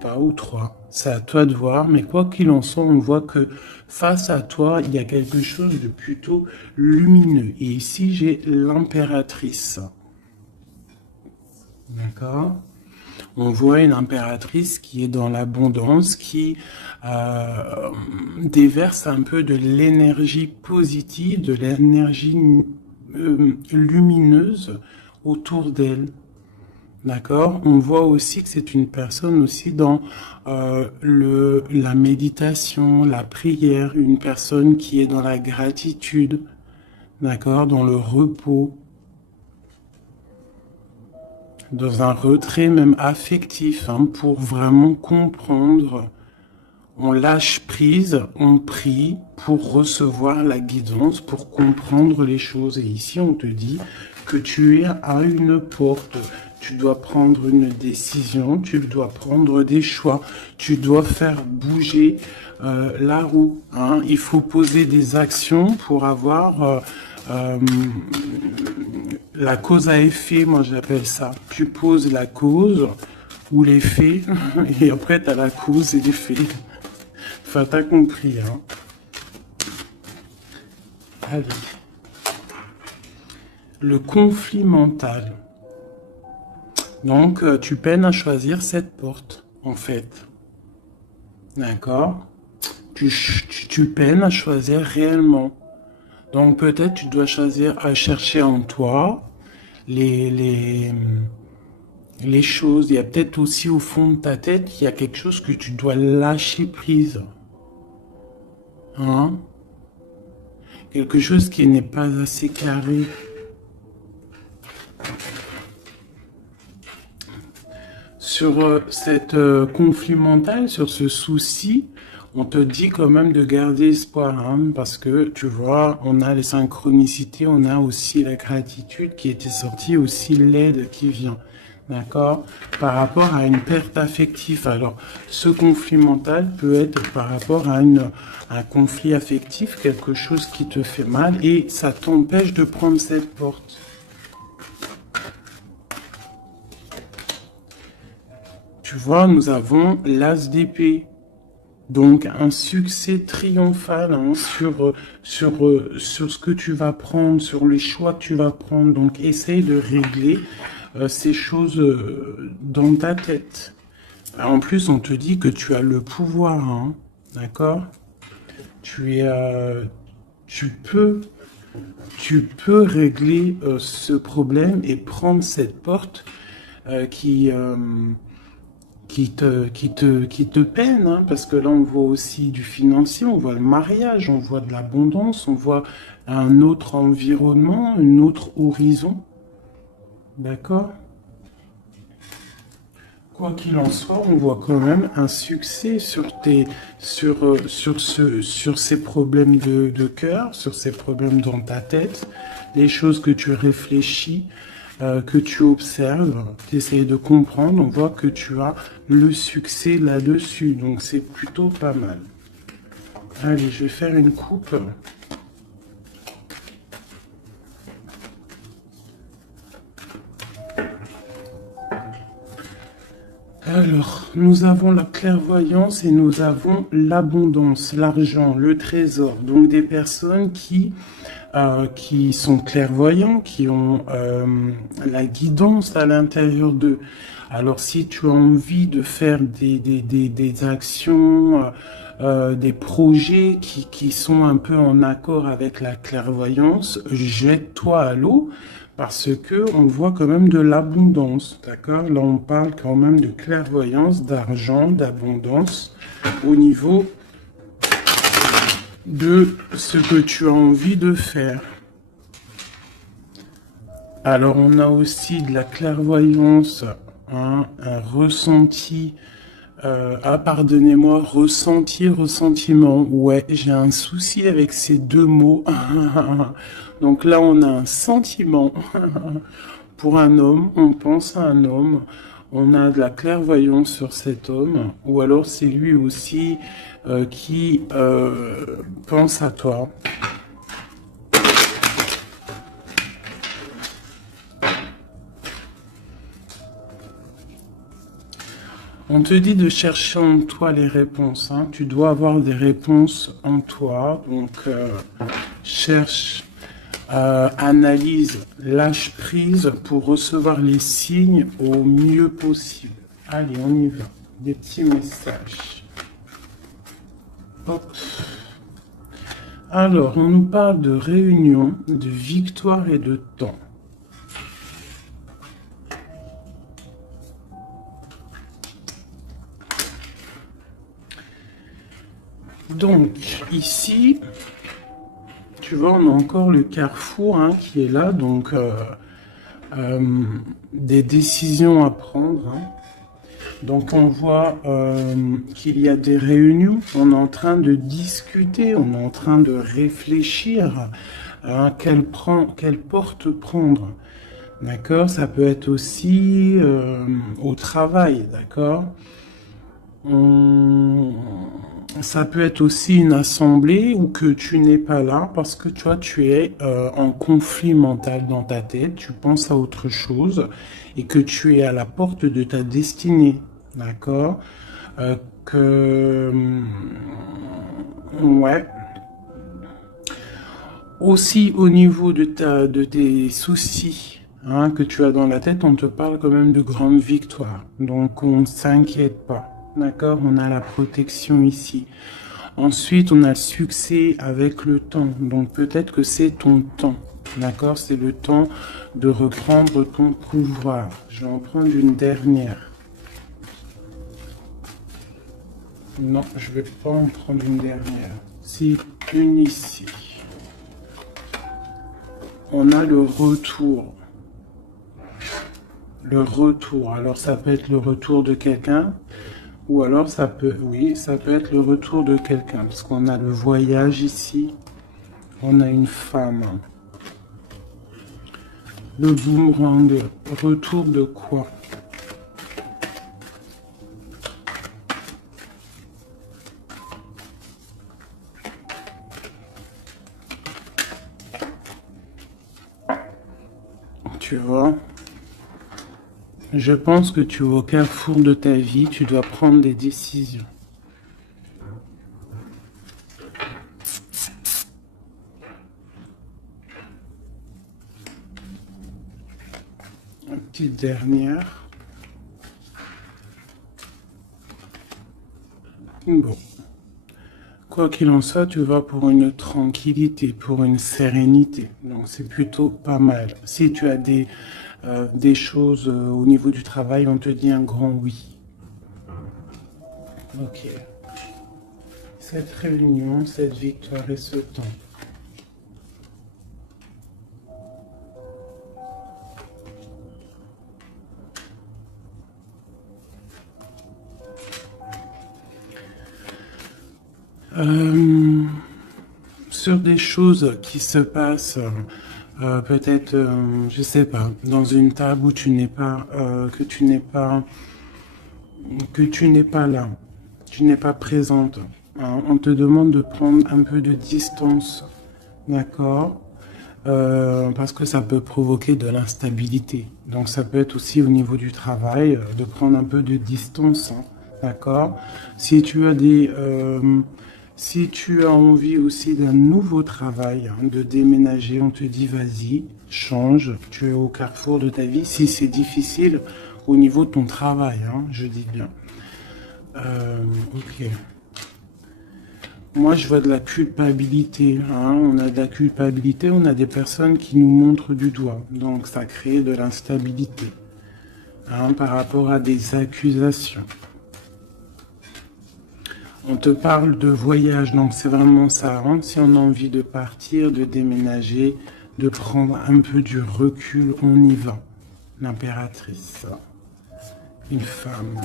pas, ou 3. C'est à toi de voir, mais quoi qu'il en soit, on voit que face à toi, il y a quelque chose de plutôt lumineux. Et ici, j'ai l'impératrice. D'accord? On voit une impératrice qui est dans l'abondance, qui déverse un peu de l'énergie positive, de l'énergie lumineuse autour d'elle. D'accord? On voit aussi que c'est une personne aussi dans la méditation, la prière, une personne qui est dans la gratitude, d'accord? Dans le repos, dans un retrait même affectif, hein, pour vraiment comprendre. On lâche prise, on prie pour recevoir la guidance, pour comprendre les choses. Et ici, on te dit que tu es à une porte. Tu dois prendre une décision, tu dois prendre des choix, tu dois faire bouger la roue. Hein. Il faut poser des actions pour avoir la cause à effet, moi j'appelle ça. Tu poses la cause ou l'effet, et après tu as la cause et l'effet. Enfin, t'as compris, hein. Allez. Le conflit mental. Donc, tu peines à choisir cette porte, en fait. D'accord? Tu peines à choisir réellement. Donc, peut-être tu dois choisir à chercher en toi les, les, les choses. Il y a peut-être aussi au fond de ta tête, il y a quelque chose que tu dois lâcher prise. Hein? Quelque chose qui n'est pas assez carré. Sur cette conflit mental, sur ce souci, on te dit quand même de garder espoir, hein, parce que tu vois, on a les synchronicités, on a aussi la gratitude qui était sortie, aussi l'aide qui vient, d'accord, par rapport à une perte affective. Alors, ce conflit mental peut être par rapport à un conflit affectif, quelque chose qui te fait mal, et ça t'empêche de prendre cette porte. Tu vois, nous avons l'as d'épée. Donc un succès triomphal, hein, sur ce que tu vas prendre, sur les choix que tu vas prendre. Donc essaye de régler ces choses dans ta tête. En plus, on te dit que tu as le pouvoir, hein, d'accord? Tu es, tu peux, tu peux régler ce problème et prendre cette porte qui te peine, hein, parce que là on voit aussi du financier, on voit le mariage, on voit de l'abondance, on voit un autre environnement, un autre horizon, d'accord? Quoi qu'il en soit, on voit quand même un succès sur ces problèmes de cœur, sur ces problèmes dans ta tête, les choses que tu réfléchis, que tu observes, tu essayes de comprendre, on voit que tu as le succès là-dessus, donc c'est plutôt pas mal. Allez, je vais faire une coupe. Alors, nous avons la clairvoyance et nous avons l'abondance, l'argent, le trésor. Donc des personnes qui sont clairvoyants, qui ont la guidance à l'intérieur d'eux. Alors si tu as envie de faire des actions, des projets qui sont un peu en accord avec la clairvoyance, jette-toi à l'eau parce que on voit quand même de l'abondance, d'accord? Là on parle quand même de clairvoyance, d'argent, d'abondance au niveau de ce que tu as envie de faire. Alors on a aussi de la clairvoyance, hein, un ressenti. Pardonnez-moi, ressenti, ressentiment. Ouais, j'ai un souci avec ces deux mots. Donc là, on a un sentiment pour un homme, on pense à un homme, on a de la clairvoyance sur cet homme, ou alors c'est lui aussi qui pense à toi. On te dit de chercher en toi les réponses, hein. Tu dois avoir des réponses en toi. Donc, cherche, analyse, lâche prise pour recevoir les signes au mieux possible. Allez, on y va. Des petits messages. Hop. Alors, on nous parle de réunion, de victoire et de temps. Donc, ici, tu vois, on a encore le carrefour hein, qui est là. Donc, des décisions à prendre. Hein. Donc, on voit qu'il y a des réunions. On est en train de discuter, on est en train de réfléchir à quelle porte prendre. D'accord? Ça peut être aussi au travail, d'accord? Ça peut être aussi une assemblée où que tu n'es pas là parce que tu vois, tu es en conflit mental dans ta tête, tu penses à autre chose et que tu es à la porte de ta destinée, d'accord? Que ouais. Aussi au niveau de tes soucis hein, que tu as dans la tête, on te parle quand même de grandes victoires. Donc on ne s'inquiète pas. D'accord? On a la protection ici. Ensuite, on a le succès avec le temps. Donc peut-être que c'est ton temps. D'accord? C'est le temps de reprendre ton pouvoir. Je vais en prendre une dernière. Non, je vais pas en prendre une dernière. C'est une ici. On a le retour. Le retour. Alors ça peut être le retour de quelqu'un. Ou alors ça peut, oui, ça peut être le retour de quelqu'un. Parce qu'on a le voyage ici. On a une femme. Le boomerang. Retour de quoi? Tu vois? Je pense que tu es au carrefour de ta vie. Tu dois prendre des décisions. Une petite dernière. Bon. Quoi qu'il en soit, tu vas pour une tranquillité, pour une sérénité. Donc c'est plutôt pas mal. Si tu as des choses au niveau du travail, on te dit un grand oui. Ok. Cette réunion, cette victoire et ce temps. Sur des choses qui se passent, peut-être, je sais pas, dans une table où tu n'es pas, que tu n'es pas là, tu n'es pas présente. Hein. On te demande de prendre un peu de distance, d'accord? Parce que ça peut provoquer de l'instabilité. Donc ça peut être aussi au niveau du travail, de prendre un peu de distance, hein, d'accord? Si tu as si tu as envie aussi d'un nouveau travail, hein, de déménager, on te dit vas-y, change, tu es au carrefour de ta vie. Si c'est difficile au niveau de ton travail, hein, je dis bien. Ok. Moi, je vois de la culpabilité. Hein. On a de la culpabilité, on a des personnes qui nous montrent du doigt. Donc, ça crée de l'instabilité hein, par rapport à des accusations. On te parle de voyage, donc c'est vraiment ça. Hein. Si on a envie de partir, de déménager, de prendre un peu du recul, on y va. L'impératrice, une femme.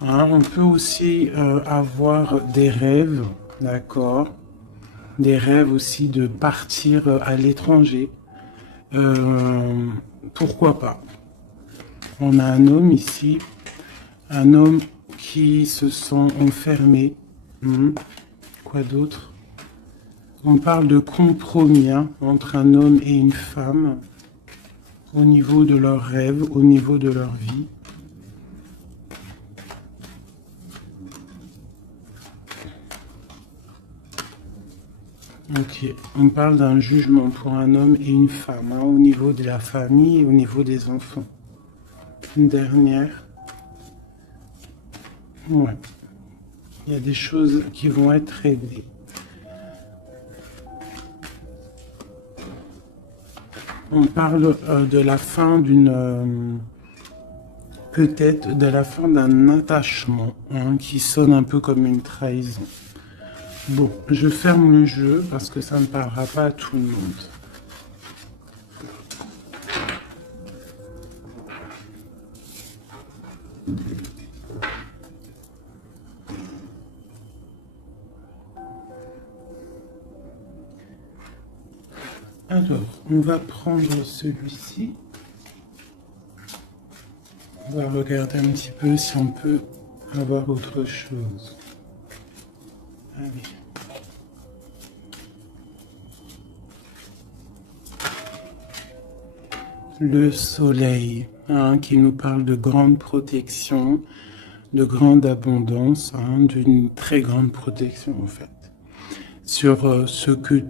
Hein, on peut aussi avoir des rêves, d'accord? Des rêves aussi de partir à l'étranger. Pourquoi pas? On a un homme ici, un homme qui se sent enfermé. Quoi d'autre? On parle de compromis hein, entre un homme et une femme au niveau de leurs rêves, au niveau de leur vie. Ok, on parle d'un jugement pour un homme et une femme, hein, au niveau de la famille et au niveau des enfants. Une dernière. Ouais. Il y a des choses qui vont être réglées. On parle de la fin d'une... peut-être de la fin d'un attachement hein, qui sonne un peu comme une trahison. Bon, je ferme le jeu parce que ça ne parlera pas à tout le monde. Alors, on va prendre celui-ci. On va regarder un petit peu si on peut avoir autre chose. Allez. Le soleil, hein, qui nous parle de grande protection, de grande abondance, hein, d'une très grande protection en fait, sur ce que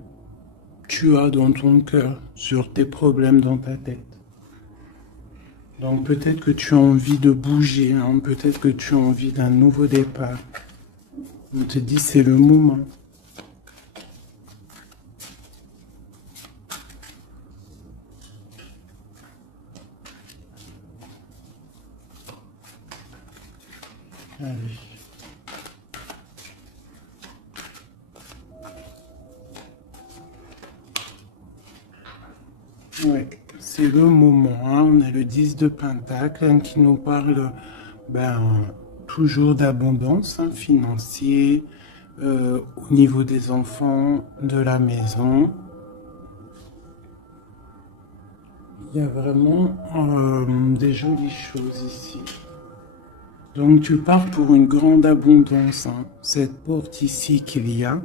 tu as dans ton cœur, sur tes problèmes dans ta tête. Donc peut-être que tu as envie de bouger, hein, peut-être que tu as envie d'un nouveau départ. On te dit c'est le moment. Allez. Ouais, c'est le moment. Hein. On a le 10 de Pentacle hein, qui nous parle toujours d'abondance hein, financière au niveau des enfants, de la maison. Il y a vraiment des jolies choses ici. Donc tu pars pour une grande abondance. Hein. Cette porte ici qu'il y a,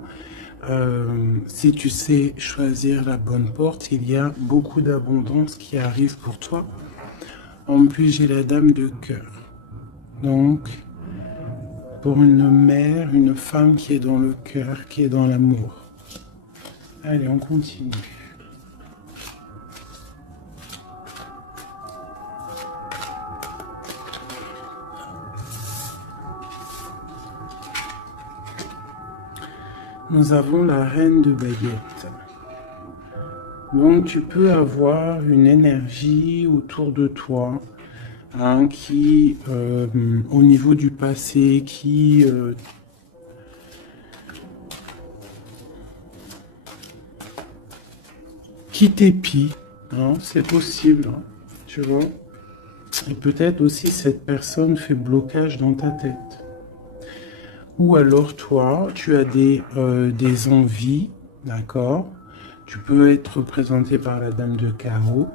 si tu sais choisir la bonne porte, il y a beaucoup d'abondance qui arrive pour toi. En plus, j'ai la dame de cœur. Donc, pour une mère, une femme qui est dans le cœur, qui est dans l'amour. Allez, on continue. Nous avons la reine de baguettes. Donc tu peux avoir une énergie autour de toi hein, qui, au niveau du passé, qui t'épie. Hein, c'est possible, hein, tu vois. Et peut-être aussi cette personne fait blocage dans ta tête. Ou alors toi, tu as des envies, d'accord? Tu peux être représenté par la dame de carreau,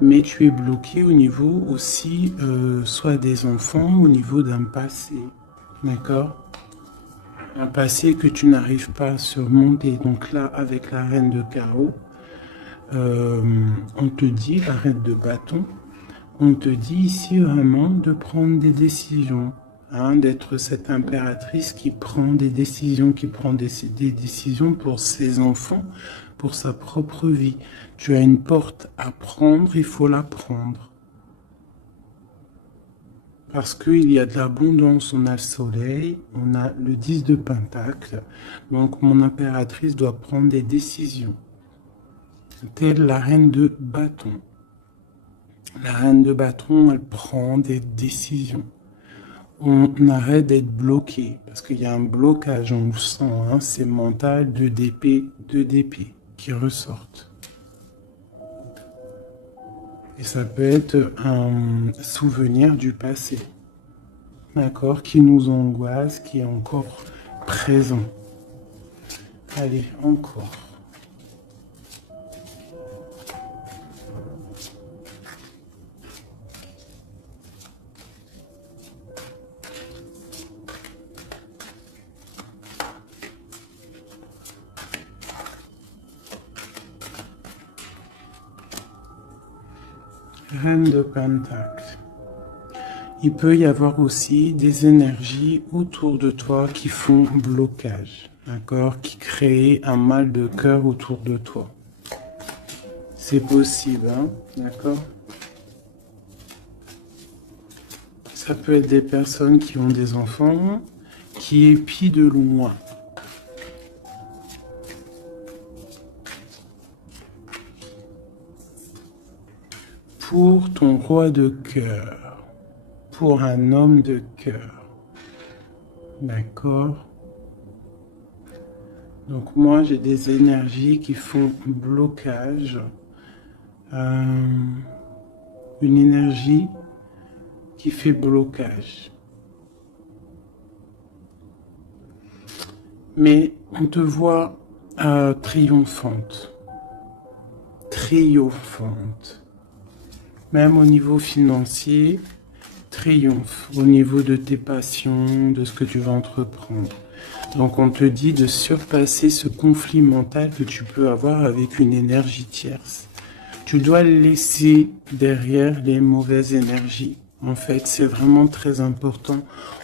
mais tu es bloqué au niveau aussi, soit des enfants, au niveau d'un passé, d'accord? Un passé que tu n'arrives pas à surmonter. Donc là, avec la reine de carreau, on te dit, la reine de bâton, on te dit ici vraiment de prendre des décisions. Hein, d'être cette impératrice qui prend des décisions, qui prend des décisions pour ses enfants, pour sa propre vie. Tu as une porte à prendre, il faut la prendre. Parce qu'il y a de l'abondance, on a le soleil, on a le 10 de Pentacle. Donc mon impératrice doit prendre des décisions. Telle la reine de bâton. La reine de bâton, elle prend des décisions. On arrête d'être bloqué, parce qu'il y a un blocage, on le sent, hein, c'est mental, 2 d'épée qui ressortent. Et ça peut être un souvenir du passé, d'accord, qui nous angoisse, qui est encore présent. Allez, encore. Reine de Pentacle. Il peut y avoir aussi des énergies autour de toi qui font blocage, d'accord, qui créent un mal de cœur autour de toi. C'est possible, hein, d'accord. Ça peut être des personnes qui ont des enfants, qui épient de loin. Pour ton roi de cœur, pour un homme de cœur, d'accord. Donc moi j'ai des énergies qui font blocage, une énergie qui fait blocage. Mais on te voit triomphante, triomphante. Même au niveau financier, triomphe. Au niveau de tes passions, de ce que tu vas entreprendre. Donc on te dit de surpasser ce conflit mental que tu peux avoir avec une énergie tierce. Tu dois laisser derrière les mauvaises énergies. En fait, c'est vraiment très important.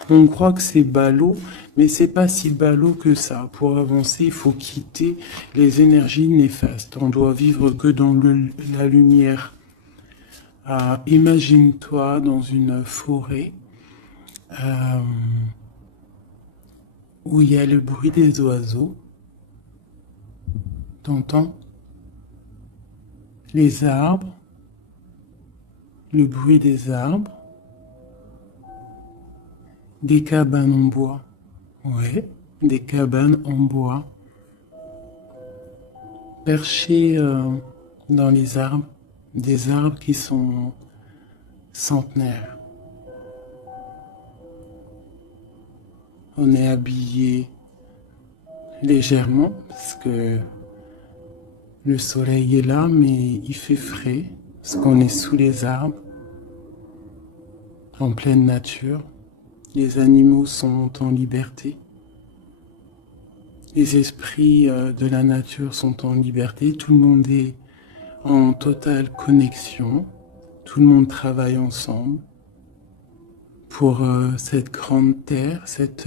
On croit que c'est ballot, mais c'est pas si ballot que ça. Pour avancer, il faut quitter les énergies néfastes. On doit vivre que dans la lumière. Imagine-toi dans une forêt où il y a le bruit des oiseaux. T'entends? Les arbres, le bruit des arbres, des cabanes en bois. Ouais, des cabanes en bois. Perchées dans les arbres, des arbres qui sont centenaires. On est habillé légèrement parce que le soleil est là, mais il fait frais parce qu'on est sous les arbres, en pleine nature. Les animaux sont en liberté. Les esprits de la nature sont en liberté. Tout le monde est en totale connexion. Tout le monde travaille ensemble pour cette grande terre, cette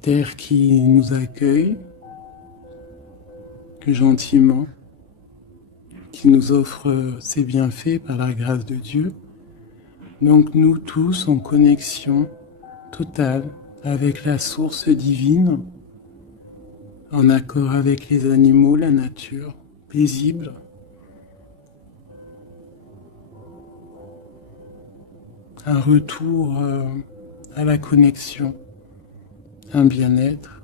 terre qui nous accueille gentiment, qui nous offre ses bienfaits par la grâce de Dieu. Donc nous tous en connexion totale avec la source divine, en accord avec les animaux, la nature, paisible. Un retour à la connexion, un bien-être,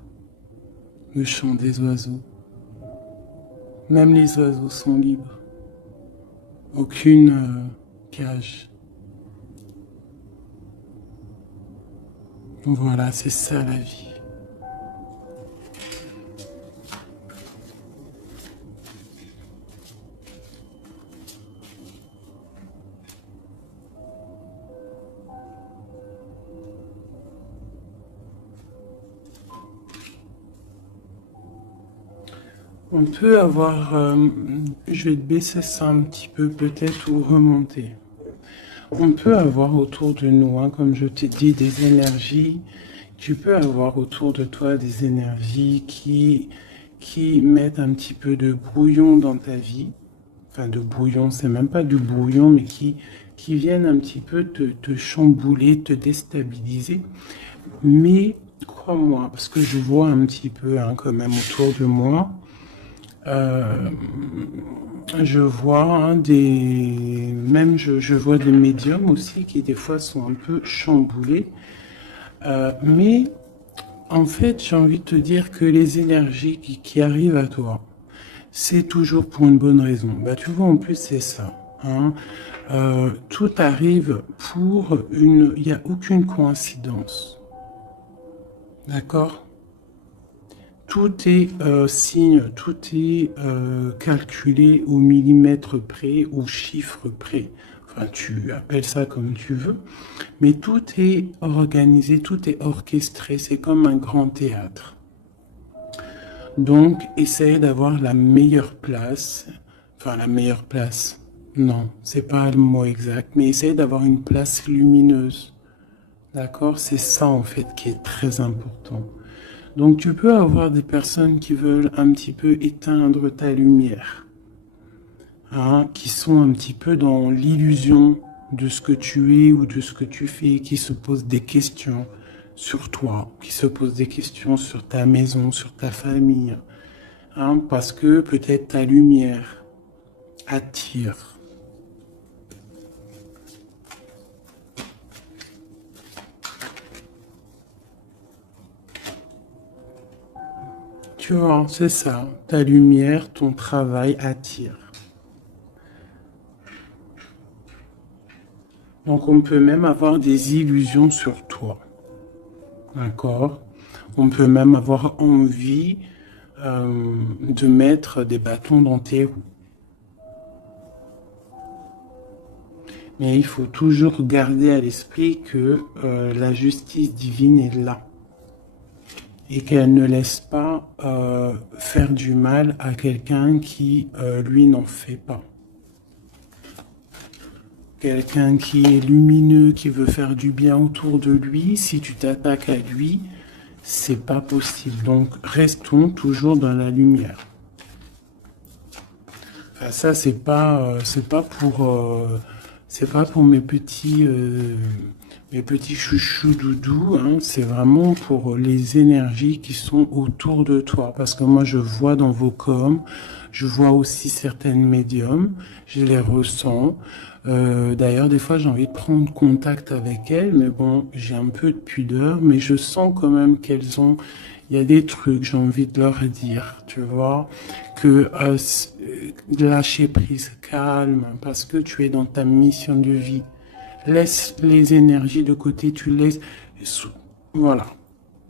le chant des oiseaux. Même les oiseaux sont libres. Aucune cage. Voilà, c'est ça la vie. On peut avoir, je vais te baisser ça un petit peu peut-être ou remonter. On peut avoir autour de nous, hein, comme je t'ai dit, des énergies. Tu peux avoir autour de toi des énergies qui mettent un petit peu de brouillon dans ta vie. Enfin, de brouillon, c'est même pas du brouillon, mais qui viennent un petit peu te chambouler, te déstabiliser. Mais crois-moi, parce que je vois un petit peu hein, quand même autour de moi, je vois hein, je vois des médiums aussi qui des fois sont un peu chamboulés. Mais en fait, j'ai envie de te dire que les énergies qui arrivent à toi, c'est toujours pour une bonne raison. Bah, tu vois, en plus, c'est ça. Hein. Tout arrive pour une... Il n'y a aucune coïncidence. D'accord ? Tout est signe, tout est calculé au millimètre près, au chiffre près. Enfin, tu appelles ça comme tu veux. Mais tout est organisé, tout est orchestré. C'est comme un grand théâtre. Donc, essaye d'avoir la meilleure place. Enfin, la meilleure place. Non, c'est pas le mot exact, mais essaye d'avoir une place lumineuse. D'accord? C'est ça en fait qui est très important. Donc tu peux avoir des personnes qui veulent un petit peu éteindre ta lumière, hein, qui sont un petit peu dans l'illusion de ce que tu es ou de ce que tu fais, qui se posent des questions sur toi, qui se posent des questions sur ta maison, sur ta famille, hein, parce que peut-être ta lumière attire. Tu vois, c'est ça. Ta lumière, ton travail attire. Donc on peut même avoir des illusions sur toi. D'accord? On peut même avoir envie de mettre des bâtons dans tes roues. Mais il faut toujours garder à l'esprit que la justice divine est là et qu'elle ne laisse pas faire du mal à quelqu'un qui, lui, n'en fait pas. Quelqu'un qui est lumineux, qui veut faire du bien autour de lui, si tu t'attaques à lui, c'est pas possible. Donc restons toujours dans la lumière. Enfin, ça c'est pas pour mes petits chouchous doudous, hein. C'est vraiment pour les énergies qui sont autour de toi. Parce que moi je vois dans vos coms, je vois aussi certaines médiums, je les ressens. D'ailleurs, des fois, j'ai envie de prendre contact avec elles, mais bon, j'ai un peu de pudeur, mais je sens quand même qu'elles ont, il y a des trucs, j'ai envie de leur dire, tu vois, que lâcher prise, calme, parce que tu es dans ta mission de vie. Laisse les énergies de côté, tu laisses, voilà,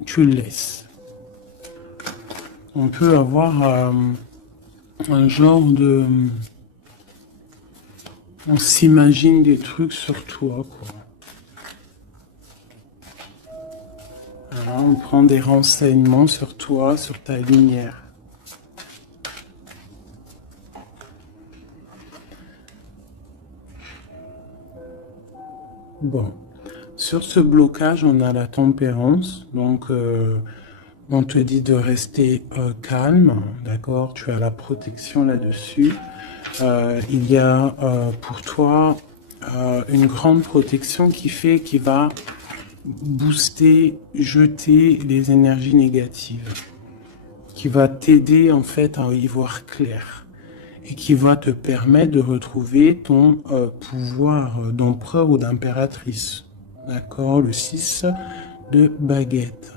tu laisses. On peut avoir un genre de, on s'imagine des trucs sur toi, quoi. Voilà, on prend des renseignements sur toi, sur ta lumière. Bon, sur ce blocage, on a la tempérance. Donc, on te dit de rester calme, d'accord? Tu as la protection là-dessus. Il y a pour toi une grande protection qui va booster, jeter les énergies négatives, qui va t'aider en fait à y voir clair et qui va te permettre de retrouver ton pouvoir d'empereur ou d'impératrice. D'accord? Le 6 de baguette.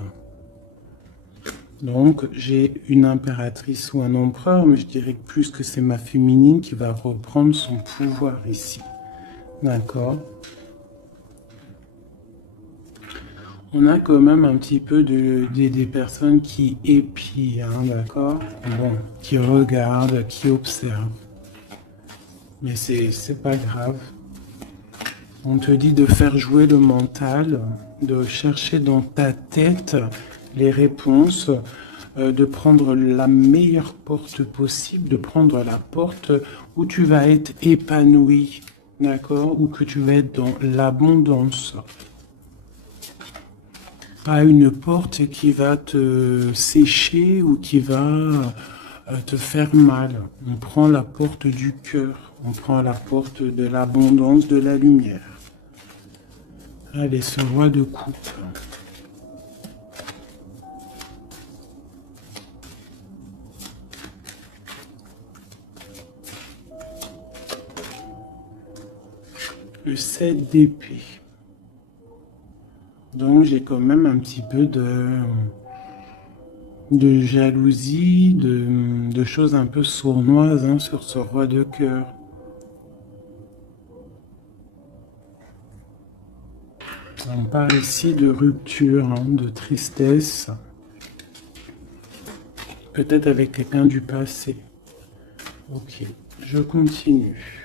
Donc, j'ai une impératrice ou un empereur, mais je dirais que plus que c'est ma féminine qui va reprendre son pouvoir ici. D'accord? On a quand même un petit peu des personnes qui épient, hein, d'accord? Bon, qui regardent, qui observent. Mais c'est pas grave. On te dit de faire jouer le mental, de chercher dans ta tête les réponses, de prendre la meilleure porte possible, de prendre la porte où tu vas être épanoui, d'accord? Ou que tu vas être dans l'abondance. Pas une porte qui va te sécher ou qui va te faire mal. On prend la porte du cœur, on prend la porte de l'abondance, de la lumière. Allez, ce roi de coupe. Le 7 d'épée. Donc j'ai quand même un petit peu de jalousie, de choses un peu sournoises, hein, sur ce roi de cœur. On parle ici de rupture, hein, de tristesse, peut-être avec quelqu'un du passé. Ok, je continue.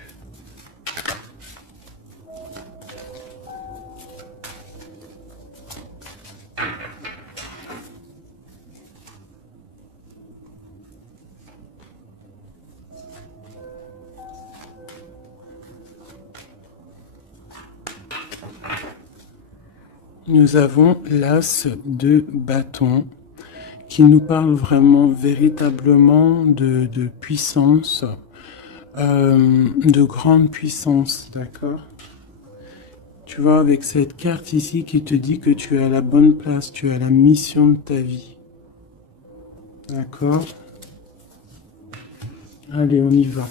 nous avons l'as de bâton qui nous parle vraiment, véritablement de puissance, de grande puissance, d'accord? Tu vois, avec cette carte ici qui te dit que tu es à la bonne place, tu as la mission de ta vie. D'accord? Allez, on y va.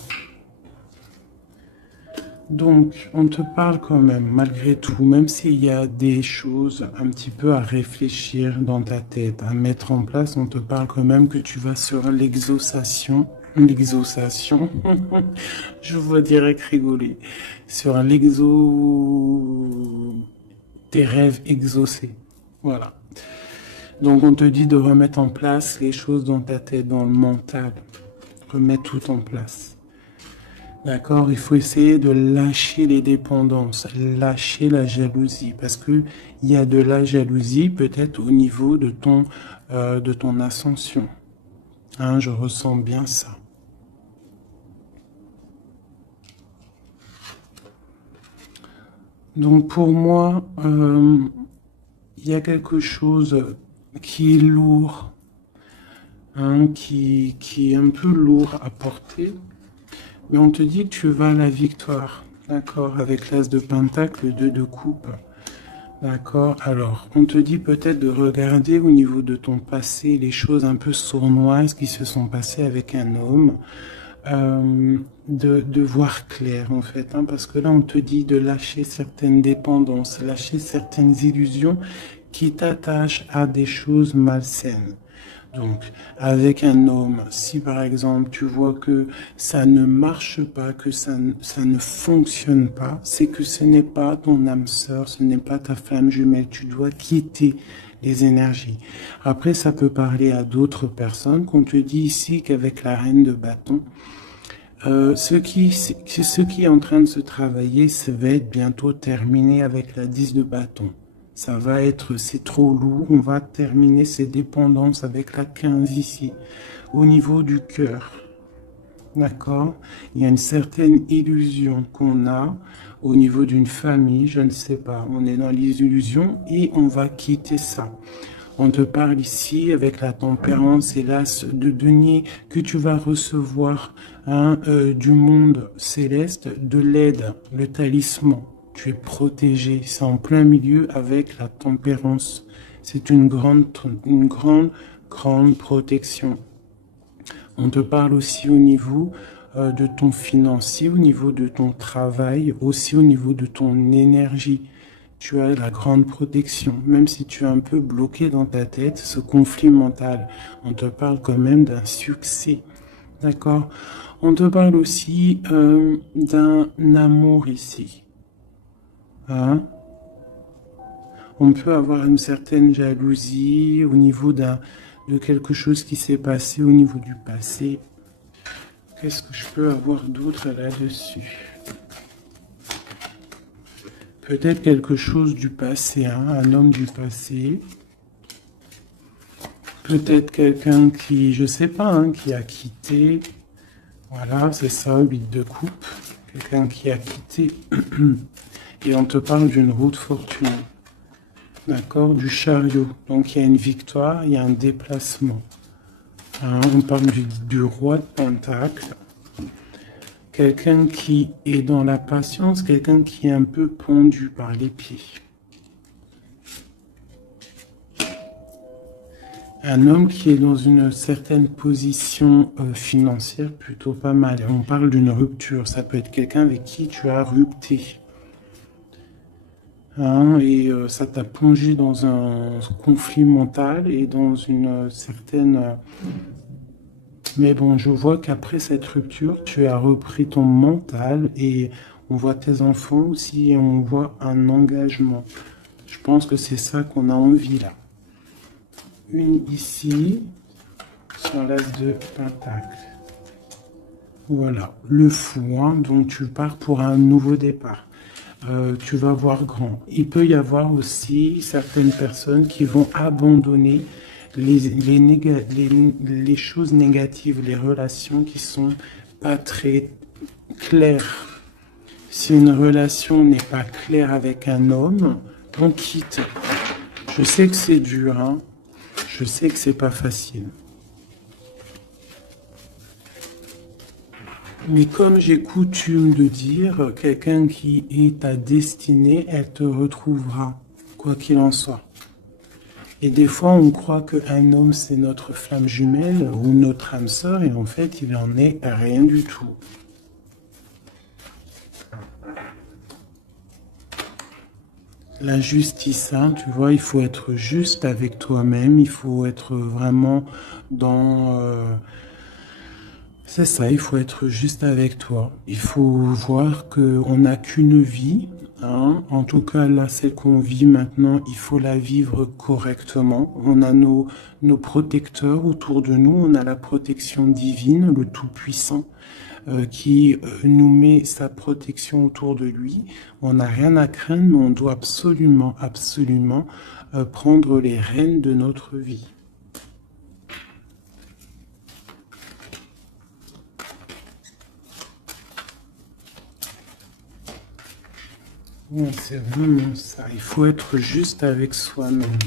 Donc, on te parle quand même, malgré tout, même s'il y a des choses un petit peu à réfléchir dans ta tête, à mettre en place, on te parle quand même que tu vas sur l'exaucation. L'exaucation, je vois direct rigoler. Sur tes rêves exaucés. Voilà. Donc, on te dit de remettre en place les choses dans ta tête, dans le mental. Remettre tout en place. D'accord, il faut essayer de lâcher les dépendances, lâcher la jalousie, parce que il y a de la jalousie peut-être au niveau de ton ascension. Hein, je ressens bien ça. Donc pour moi, il y a quelque chose qui est lourd, hein, qui est un peu lourd à porter. Mais on te dit que tu vas à la victoire, d'accord, avec l'as de pentacle, le 2 de coupe, d'accord. Alors, on te dit peut-être de regarder au niveau de ton passé les choses un peu sournoises qui se sont passées avec un homme, de voir clair en fait, hein, parce que là on te dit de lâcher certaines dépendances, lâcher certaines illusions qui t'attachent à des choses malsaines. Donc, avec un homme, si par exemple tu vois que ça ne marche pas, que ça ne fonctionne pas, c'est que ce n'est pas ton âme sœur, ce n'est pas ta flamme jumelle. Tu dois quitter les énergies. Après, ça peut parler à d'autres personnes, qu'on te dit ici qu'avec la reine de bâton, ce qui est en train de se travailler, ça va être bientôt terminé avec la 10 de bâton. Ça va être, c'est trop lourd, on va terminer ces dépendances avec la 15 ici, au niveau du cœur. D'accord? Il y a une certaine illusion qu'on a au niveau d'une famille, je ne sais pas. On est dans les illusions et on va quitter ça. On te parle ici avec la tempérance et l'as de denier que tu vas recevoir, hein, du monde céleste, de l'aide, le talisman. Tu es protégé, c'est en plein milieu avec la tempérance. C'est une grande, grande protection. On te parle aussi au niveau de ton financier, au niveau de ton travail, aussi au niveau de ton énergie. Tu as la grande protection, même si tu es un peu bloqué dans ta tête, ce conflit mental. On te parle quand même d'un succès. D'accord? On te parle aussi d'un amour ici. Hein? On peut avoir une certaine jalousie au niveau de quelque chose qui s'est passé au niveau du passé. Qu'est-ce que je peux avoir d'autre là-dessus? Peut-être quelque chose du passé, hein, un homme du passé. Peut-être quelqu'un qui, je sais pas, hein, qui a quitté. Voilà, c'est ça, 8 de coupe. Quelqu'un qui a quitté. Et on te parle d'une route fortune. D'accord, du chariot. Donc il y a une victoire, il y a un déplacement. Hein, on parle du roi de Pentacle. Quelqu'un qui est dans la patience, quelqu'un qui est un peu pendu par les pieds. Un homme qui est dans une certaine position financière plutôt pas mal. On parle d'une rupture. Ça peut être quelqu'un avec qui tu as rupté. Hein, et ça t'a plongé dans un conflit mental et dans une certaine... Mais bon, je vois qu'après cette rupture, tu as repris ton mental et on voit tes enfants aussi et on voit un engagement. Je pense que c'est ça qu'on a envie là. Une ici, sur l'as de pentacle. Voilà, le fou, hein, donc tu pars pour un nouveau départ. Tu vas voir grand. Il peut y avoir aussi certaines personnes qui vont abandonner les choses négatives, les relations qui sont pas très claires. Si une relation n'est pas claire avec un homme, on quitte. Je sais que c'est dur, hein. Je sais que c'est pas facile. Mais comme j'ai coutume de dire, quelqu'un qui est ta destinée, elle te retrouvera, quoi qu'il en soit. Et des fois, on croit qu'un homme, c'est notre flamme jumelle ou notre âme sœur, et en fait, il en est rien du tout. La justice, hein, tu vois, il faut être juste avec toi-même, il faut être vraiment dans... c'est ça, il faut être juste avec toi. Il faut voir qu'on n'a qu'une vie, hein. En tout cas, là, celle qu'on vit maintenant, il faut la vivre correctement. On a nos protecteurs autour de nous, on a la protection divine, le Tout-Puissant, qui nous met sa protection autour de lui. On n'a rien à craindre, mais on doit absolument, absolument prendre les rênes de notre vie. Ouais, c'est vraiment ça. Il faut être juste avec soi-même.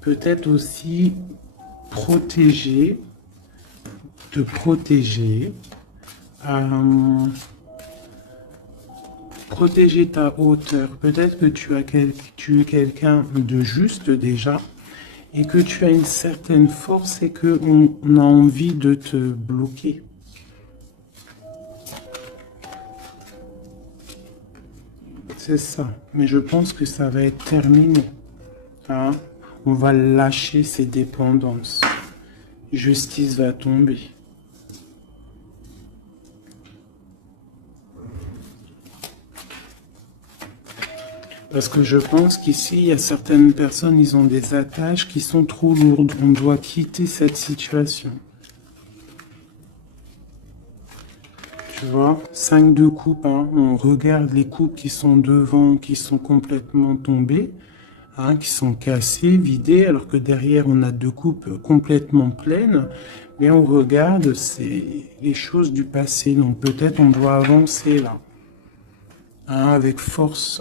Peut-être aussi protéger, te protéger, protéger ta hauteur. Peut-être que tu es quelqu'un de juste déjà et que tu as une certaine force et qu'on a envie de te bloquer. C'est ça. Mais je pense que ça va être terminé. Hein? On va lâcher ces dépendances. Justice va tomber. Parce que je pense qu'ici, il y a certaines personnes, ils ont des attaches qui sont trop lourdes. On doit quitter cette situation. Tu vois, 5 de coupe, hein. On regarde les coupes qui sont devant, qui sont complètement tombées, hein, qui sont cassées, vidées, alors que derrière, on a 2 coupes complètement pleines. Mais on regarde, c'est les choses du passé. Donc peut-être on doit avancer là, hein, avec force.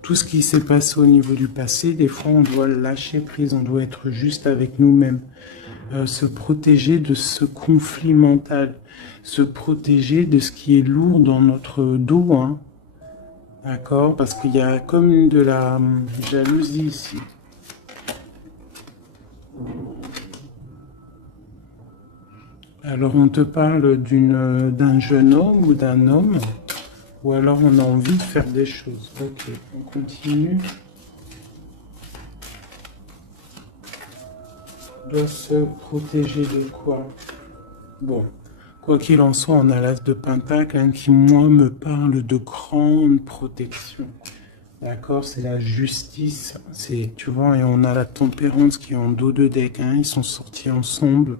Tout ce qui s'est passé au niveau du passé, des fois, on doit lâcher prise, on doit être juste avec nous-mêmes. Se protéger de ce conflit mental, se protéger de ce qui est lourd dans notre dos, hein. D'accord? Parce qu'il y a comme de la jalousie ici. Alors on te parle d'un jeune homme ou d'un homme, ou alors on a envie de faire des choses. Ok, on continue. Doit se protéger de quoi? Bon, quoi qu'il en soit, on a l'as de Pentacle, hein, qui, moi, me parle de grande protection. D'accord? C'est la justice. Tu vois, et on a la tempérance qui est en dos de deck, hein, ils sont sortis ensemble.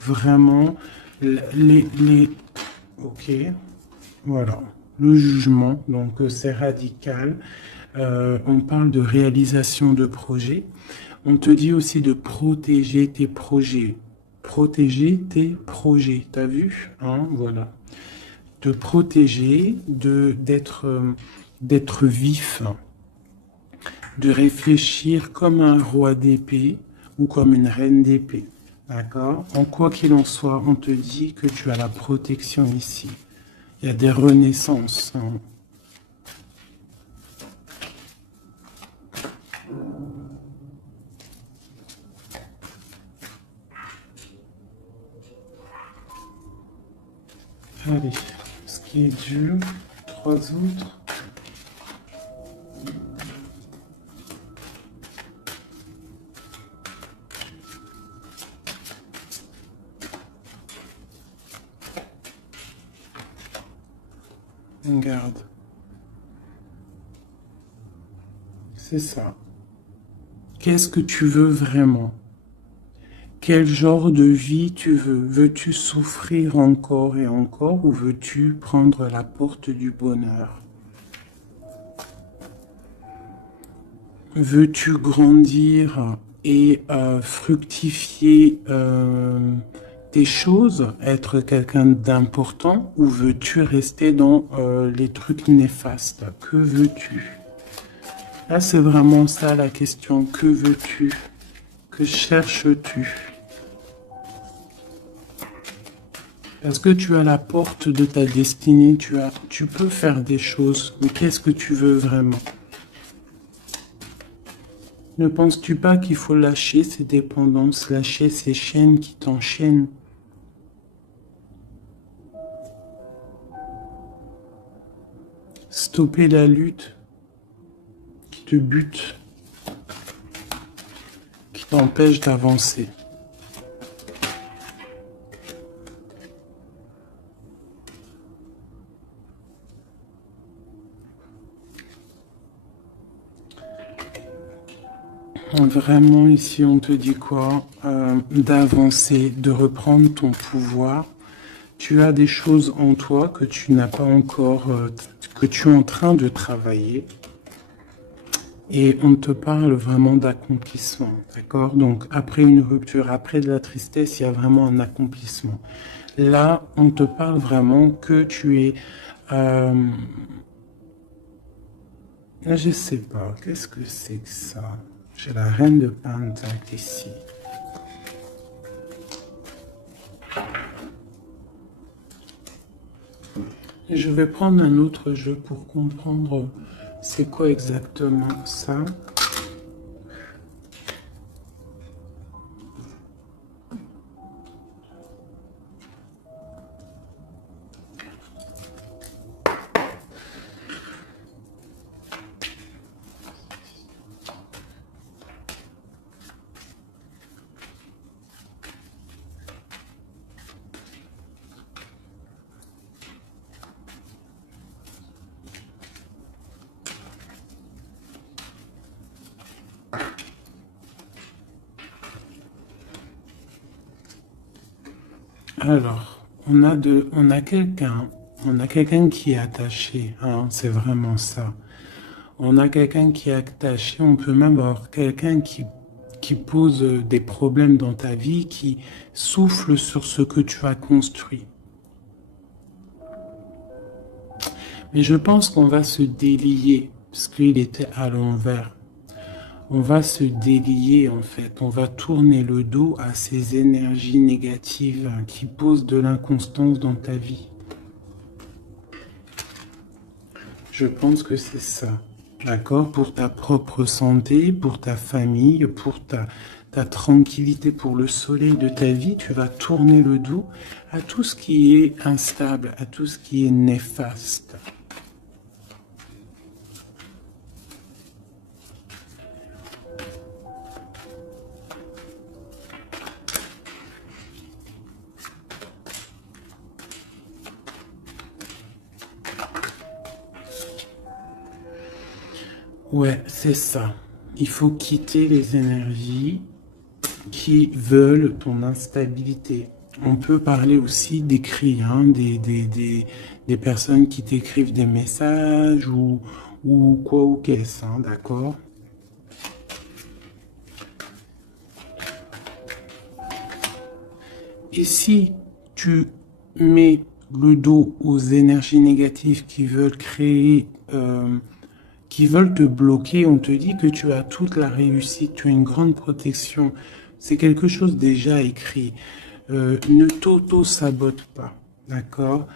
Vraiment, ok, voilà. Le jugement, donc c'est radical. On parle de réalisation de projets. On te dit aussi de protéger tes projets. Protéger tes projets. T'as vu? Hein, voilà. De protéger, d'être vif, de réfléchir comme un roi d'épée ou comme une reine d'épée. D'accord? En quoi qu'il en soit, on te dit que tu as la protection ici. Il y a des renaissances, hein. Allez, ce qui est dur, 3 autres. Regarde. C'est ça. Qu'est-ce que tu veux vraiment? Quel genre de vie tu veux? Veux-tu souffrir encore et encore ou veux-tu prendre la porte du bonheur? Veux-tu grandir et fructifier tes choses, être quelqu'un d'important, ou veux-tu rester dans les trucs néfastes? Que veux-tu? Là, c'est vraiment ça la question. Que veux-tu? Que cherches-tu? Parce que tu as la porte de ta destinée, tu peux faire des choses, mais qu'est-ce que tu veux vraiment? Ne penses-tu pas qu'il faut lâcher ces dépendances, lâcher ces chaînes qui t'enchaînent? Stopper la lutte qui te bute, qui t'empêche d'avancer. Vraiment, ici, on te dit quoi? D'avancer, de reprendre ton pouvoir. Tu as des choses en toi que tu n'as pas encore, que tu es en train de travailler. Et on te parle vraiment d'accomplissement, d'accord? Donc, après une rupture, après de la tristesse, il y a vraiment un accomplissement. Là, on te parle vraiment que tu es... je sais pas, qu'est-ce que c'est que ça? J'ai la reine de Pentacle ici. Et je vais prendre un autre jeu pour comprendre c'est quoi exactement ça. Alors, on a quelqu'un qui est attaché, hein, c'est vraiment ça. On a quelqu'un qui est attaché, on peut même avoir quelqu'un qui pose des problèmes dans ta vie, qui souffle sur ce que tu as construit. Mais je pense qu'on va se délier, parce qu'il était à l'envers. On va se délier en fait, on va tourner le dos à ces énergies négatives qui posent de l'inconstance dans ta vie. Je pense que c'est ça, d'accord? Pour ta propre santé, pour ta famille, pour ta tranquillité, pour le soleil de ta vie, tu vas tourner le dos à tout ce qui est instable, à tout ce qui est néfaste. Ouais, c'est ça. Il faut quitter les énergies qui veulent ton instabilité. On peut parler aussi d'écrits, hein, des personnes qui t'écrivent des messages ou quoi ou qu'est-ce, hein, d'accord? Et si tu mets le dos aux énergies négatives qui veulent créer, qui veulent te bloquer, on te dit que tu as toute la réussite, tu as une grande protection. C'est quelque chose déjà écrit. Ne t'auto-sabote pas, d'accord?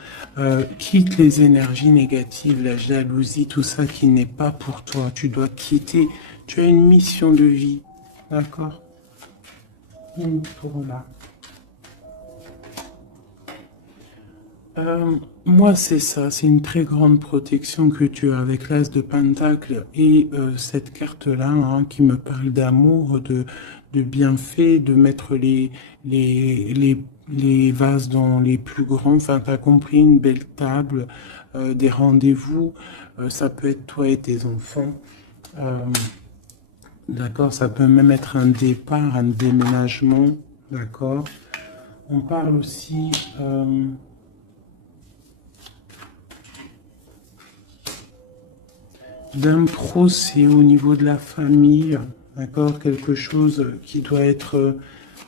Quitte les énergies négatives, la jalousie, tout ça qui n'est pas pour toi. Tu dois quitter. Tu as une mission de vie, d'accord? Pour là. Moi, c'est ça, c'est une très grande protection que tu as avec l'As de Pentacle et cette carte-là, hein, qui me parle d'amour, de bienfait, de mettre les vases dans les plus grands. Enfin, tu as compris, une belle table, des rendez-vous. Ça peut être toi et tes enfants. D'accord, ça peut même être un départ, un déménagement. D'accord. On parle aussi... d'un procès au niveau de la famille, d'accord, quelque chose qui doit être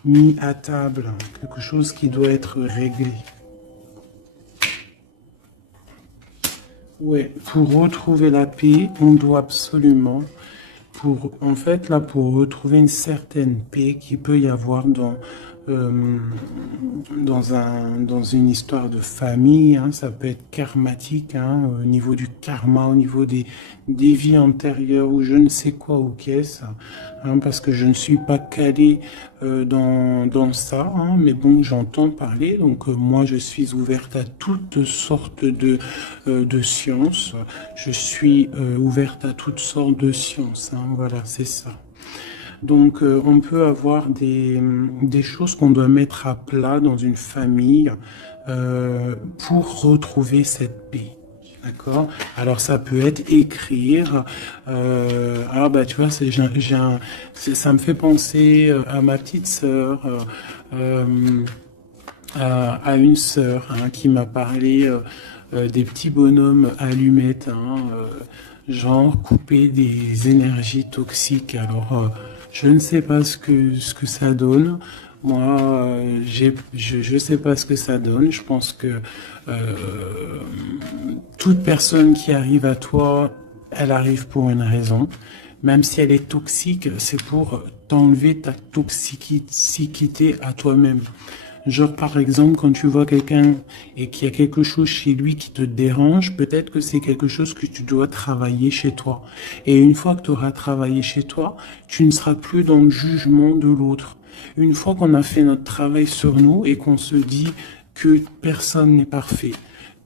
mis à table, quelque chose qui doit être réglé. Ouais, pour retrouver la paix, on doit absolument, en fait, là, pour retrouver une certaine paix qu'il peut y avoir euh, dans une histoire de famille, hein, ça peut être karmatique, hein, au niveau du karma, au niveau des vies antérieures ou je ne sais quoi ou qu'est-ce, hein, parce que je ne suis pas calé dans ça, hein, mais bon, j'entends parler, donc moi je suis ouverte à toutes sortes de sciences, je suis ouverte à toutes sortes de sciences, hein, voilà, c'est ça. Donc, on peut avoir des choses qu'on doit mettre à plat dans une famille pour retrouver cette paix. D'accord? Alors, ça peut être écrire. Ah, bah, tu vois, ça me fait penser à ma petite sœur, à une sœur hein, qui m'a parlé des petits bonhommes allumettes, hein, genre couper des énergies toxiques. Alors, je ne sais pas ce que ça donne. Moi, je sais pas ce que ça donne. Je pense que euh, toute personne qui arrive à toi, elle arrive pour une raison. Même si elle est toxique, c'est pour t'enlever ta toxicité à toi-même. Genre, par exemple, quand tu vois quelqu'un et qu'il y a quelque chose chez lui qui te dérange, peut-être que c'est quelque chose que tu dois travailler chez toi. Et une fois que tu auras travaillé chez toi, tu ne seras plus dans le jugement de l'autre. Une fois qu'on a fait notre travail sur nous et qu'on se dit que personne n'est parfait,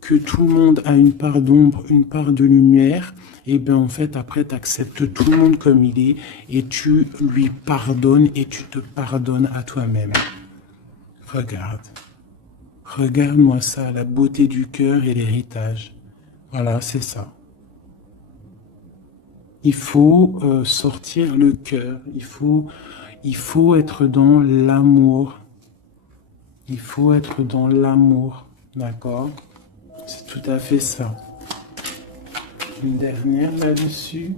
que tout le monde a une part d'ombre, une part de lumière, et bien en fait après tu acceptes tout le monde comme il est et tu lui pardonnes et tu te pardonnes à toi-même. Regarde. Regarde-moi ça, la beauté du cœur et l'héritage. Voilà, c'est ça. Il faut sortir le cœur. Il faut être dans l'amour. Il faut être dans l'amour. D'accord? C'est tout à fait ça. Une dernière là-dessus.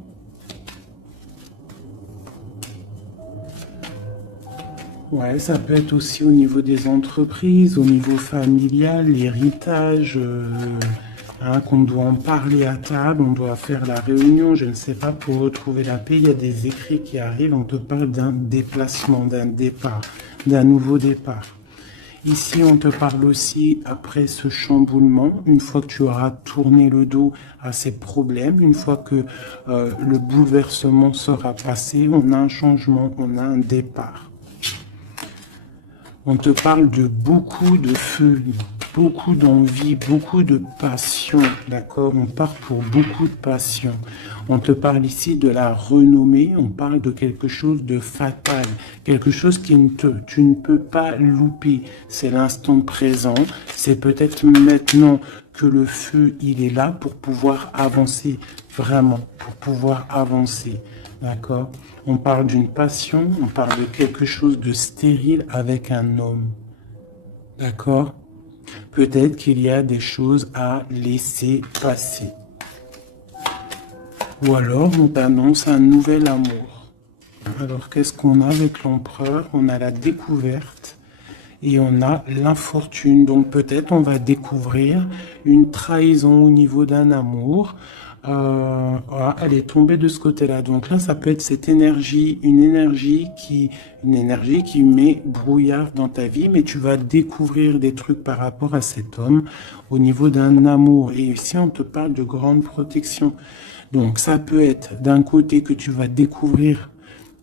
Ouais, ça peut être aussi au niveau des entreprises, au niveau familial, l'héritage, hein, qu'on doit en parler à table, on doit faire la réunion, je ne sais pas, pour retrouver la paix. Il y a des écrits qui arrivent, on te parle d'un déplacement, d'un départ, d'un nouveau départ. Ici, on te parle aussi, après ce chamboulement, une fois que tu auras tourné le dos à ces problèmes, une fois que le bouleversement sera passé, on a un changement, on a un départ. On te parle de beaucoup de feu, beaucoup d'envie, beaucoup de passion, d'accord? On part pour beaucoup de passion. On te parle ici de la renommée, on parle de quelque chose de fatal, quelque chose tu ne peux pas louper. C'est l'instant présent, c'est peut-être maintenant que le feu, il est là pour pouvoir avancer, vraiment, pour pouvoir avancer. D'accord? On parle d'une passion, on parle de quelque chose de stérile avec un homme. D'accord? Peut-être qu'il y a des choses à laisser passer. Ou alors on t'annonce un nouvel amour. Alors qu'est-ce qu'on a avec l'empereur? On a la découverte et on a l'infortune. Donc peut-être on va découvrir une trahison au niveau d'un amour. Voilà, elle est tombée de ce côté-là. Donc là, ça peut être cette énergie, une énergie qui met brouillard dans ta vie, mais tu vas découvrir des trucs par rapport à cet homme au niveau d'un amour. Et ici, on te parle de grande protection. Donc ça peut être d'un côté que tu vas découvrir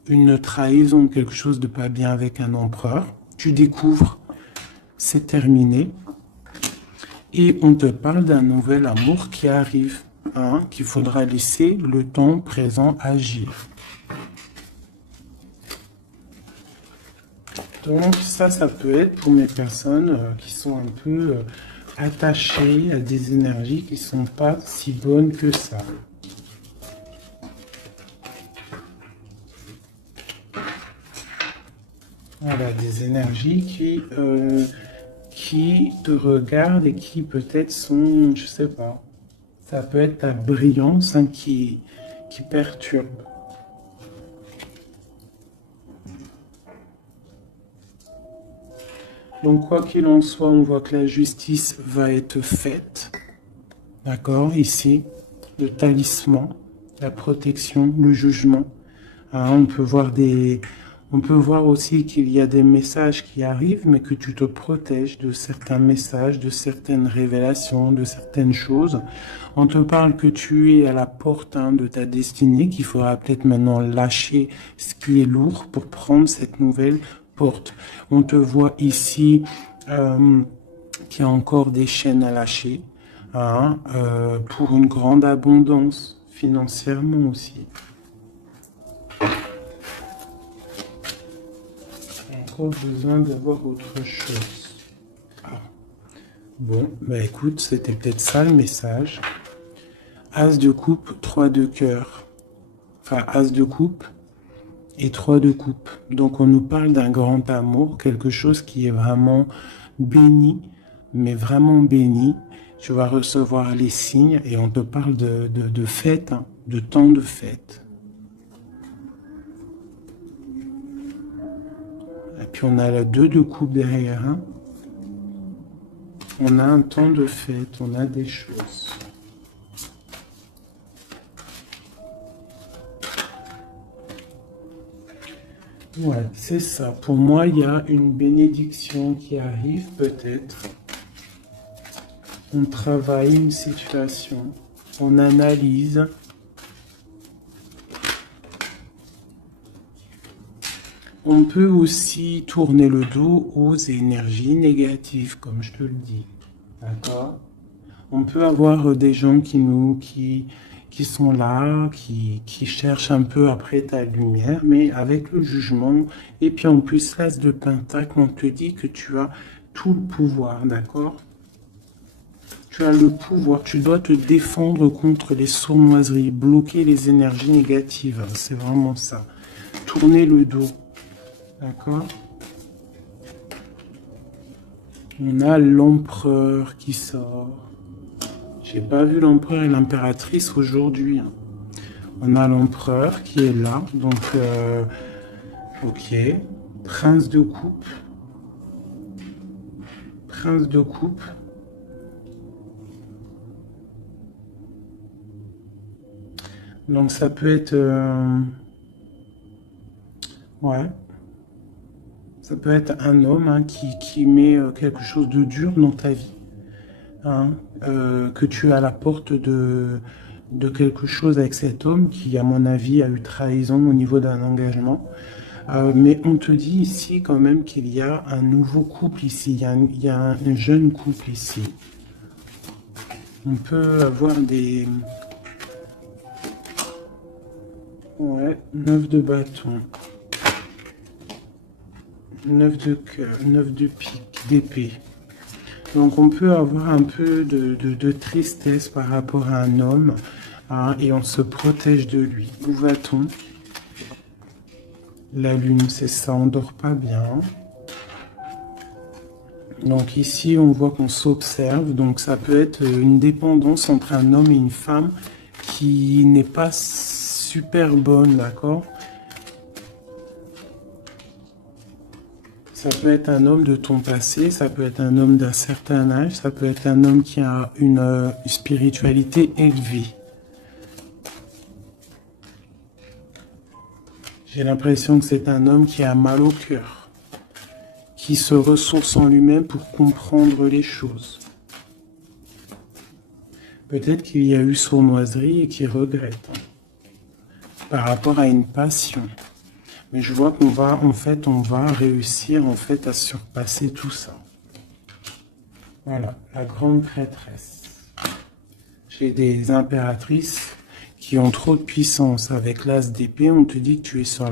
une trahison, quelque chose de pas bien avec un empereur. Tu découvres, c'est terminé. Et on te parle d'un nouvel amour qui arrive, hein, qu'il faudra laisser le temps présent agir. Donc ça peut être pour mes personnes qui sont un peu attachées à des énergies qui ne sont pas si bonnes que ça. Voilà, des énergies qui te regardent et qui peut-être sont, je sais pas, ça peut être ta brillance hein, qui perturbe. Donc, quoi qu'il en soit, on voit que la justice va être faite. D'accord, ici, le talisman, la protection, le jugement. Hein, on peut voir aussi qu'il y a des messages qui arrivent, mais que tu te protèges de certains messages, de certaines révélations, de certaines choses. On te parle que tu es à la porte de ta destinée, qu'il faudra peut-être maintenant lâcher ce qui est lourd pour prendre cette nouvelle porte. On te voit ici qu'il y a encore des chaînes à lâcher, hein, pour une grande abondance financièrement aussi. Encore besoin d'avoir autre chose. Ah. Bon, bah écoute, c'était peut-être ça le message. As de coupe, 3 de cœur. Enfin, as de coupe et 3 de coupe. Donc on nous parle d'un grand amour, quelque chose qui est vraiment béni, mais vraiment béni. Tu vas recevoir les signes et on te parle de fête, hein, de temps de fête. Et puis on a la 2 de coupe derrière. Hein. On a un temps de fête, on a des choses. Ouais, c'est ça. Pour moi, il y a une bénédiction qui arrive peut-être. On travaille une situation, on analyse. On peut aussi tourner le dos aux énergies négatives, comme je te le dis. D'accord? On peut avoir des gens qui sont là, qui cherchent un peu après ta lumière, mais avec le jugement. Et puis en plus, l'as de pentacle, on te dit que tu as tout le pouvoir, d'accord? Tu as le pouvoir, tu dois te défendre contre les sournoiseries, bloquer les énergies négatives, c'est vraiment ça. Tourner le dos. D'accord? On a l'empereur qui sort. J'ai pas vu l'empereur et l'impératrice aujourd'hui. On a l'empereur qui est là. Donc, ok. Prince de coupe. Prince de coupe. Donc, ça peut être... ouais. Ça peut être un homme, hein, qui met quelque chose de dur dans ta vie, hein, que tu es à la porte de quelque chose avec cet homme qui, à mon avis, a eu trahison au niveau d'un engagement. Mais on te dit ici quand même qu'il y a un nouveau couple ici, il y a un jeune couple ici. On peut avoir des... Ouais, 9 de bâton. 9 de cœur, 9 de pique, d'épée. Donc on peut avoir un peu de tristesse par rapport à un homme, hein, et on se protège de lui. Où va-t-on? La lune, c'est ça, on dort pas bien. Donc ici, on voit qu'on s'observe. Donc ça peut être une dépendance entre un homme et une femme qui n'est pas super bonne, d'accord? Ça peut être un homme de ton passé, ça peut être un homme d'un certain âge, ça peut être un homme qui a une spiritualité élevée. J'ai l'impression que c'est un homme qui a mal au cœur, qui se ressource en lui-même pour comprendre les choses. Peut-être qu'il y a eu sournoiserie et qu'il regrette, hein, par rapport à une passion. Mais je vois qu'on va, en fait, on va réussir, en fait, à surpasser tout ça. Voilà, la grande prêtresse. J'ai des impératrices qui ont trop de puissance. Avec l'as d'épée, on te dit que tu es sur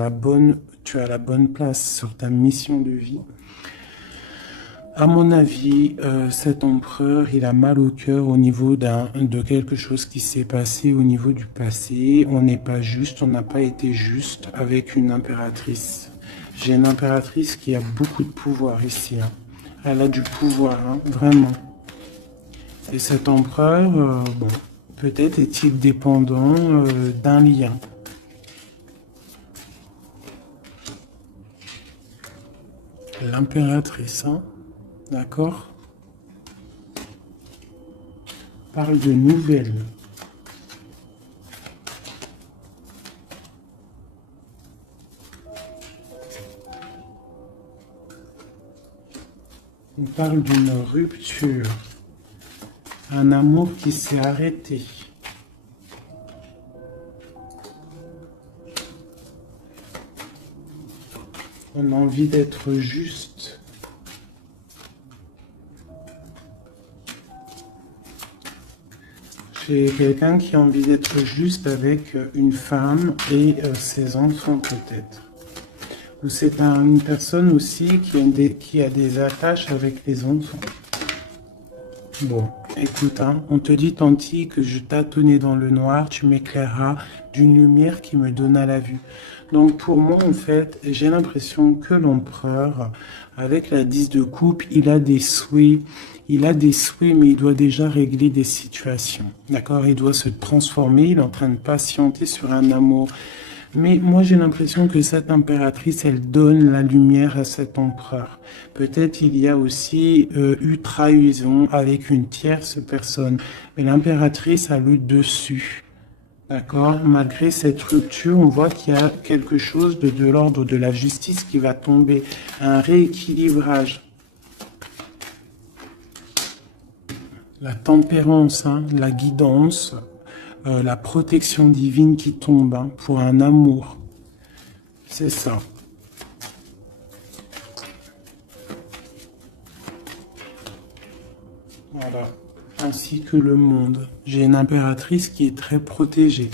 tu as la bonne place sur ta mission de vie. À mon avis, cet empereur, il a mal au cœur au niveau de quelque chose qui s'est passé au niveau du passé. On n'est pas juste, on n'a pas été juste avec une impératrice. J'ai une impératrice qui a beaucoup de pouvoir ici, hein. Elle a du pouvoir, hein, vraiment. Et cet empereur, bon, peut-être est-il dépendant d'un lien. L'impératrice, hein. D'accord? On parle de nouvelles. On parle d'une rupture. Un amour qui s'est arrêté. On a envie d'être juste. J'ai quelqu'un qui a envie d'être juste avec une femme et ses enfants peut-être. Ou c'est une personne aussi qui a des attaches avec les enfants. Bon, écoute, hein, on te dit Tanti que je tâtonnais dans le noir, tu m'éclaireras d'une lumière qui me donna la vue. Donc pour moi, en fait, j'ai l'impression que l'empereur, avec la 10 de coupe, il a des souhaits, mais il doit déjà régler des situations. D'accord? Il doit se transformer, il est en train de patienter sur un amour. Mais moi, j'ai l'impression que cette impératrice, elle donne la lumière à cet empereur. Peut-être il y a aussi eu trahison avec une tierce personne. Mais l'impératrice a le dessus. D'accord? Malgré cette rupture, on voit qu'il y a quelque chose de l'ordre de la justice qui va tomber. Un rééquilibrage. La tempérance, hein, la guidance, la protection divine qui tombe hein, pour un amour. C'est ça. Voilà. Ainsi que le monde. J'ai une impératrice qui est très protégée.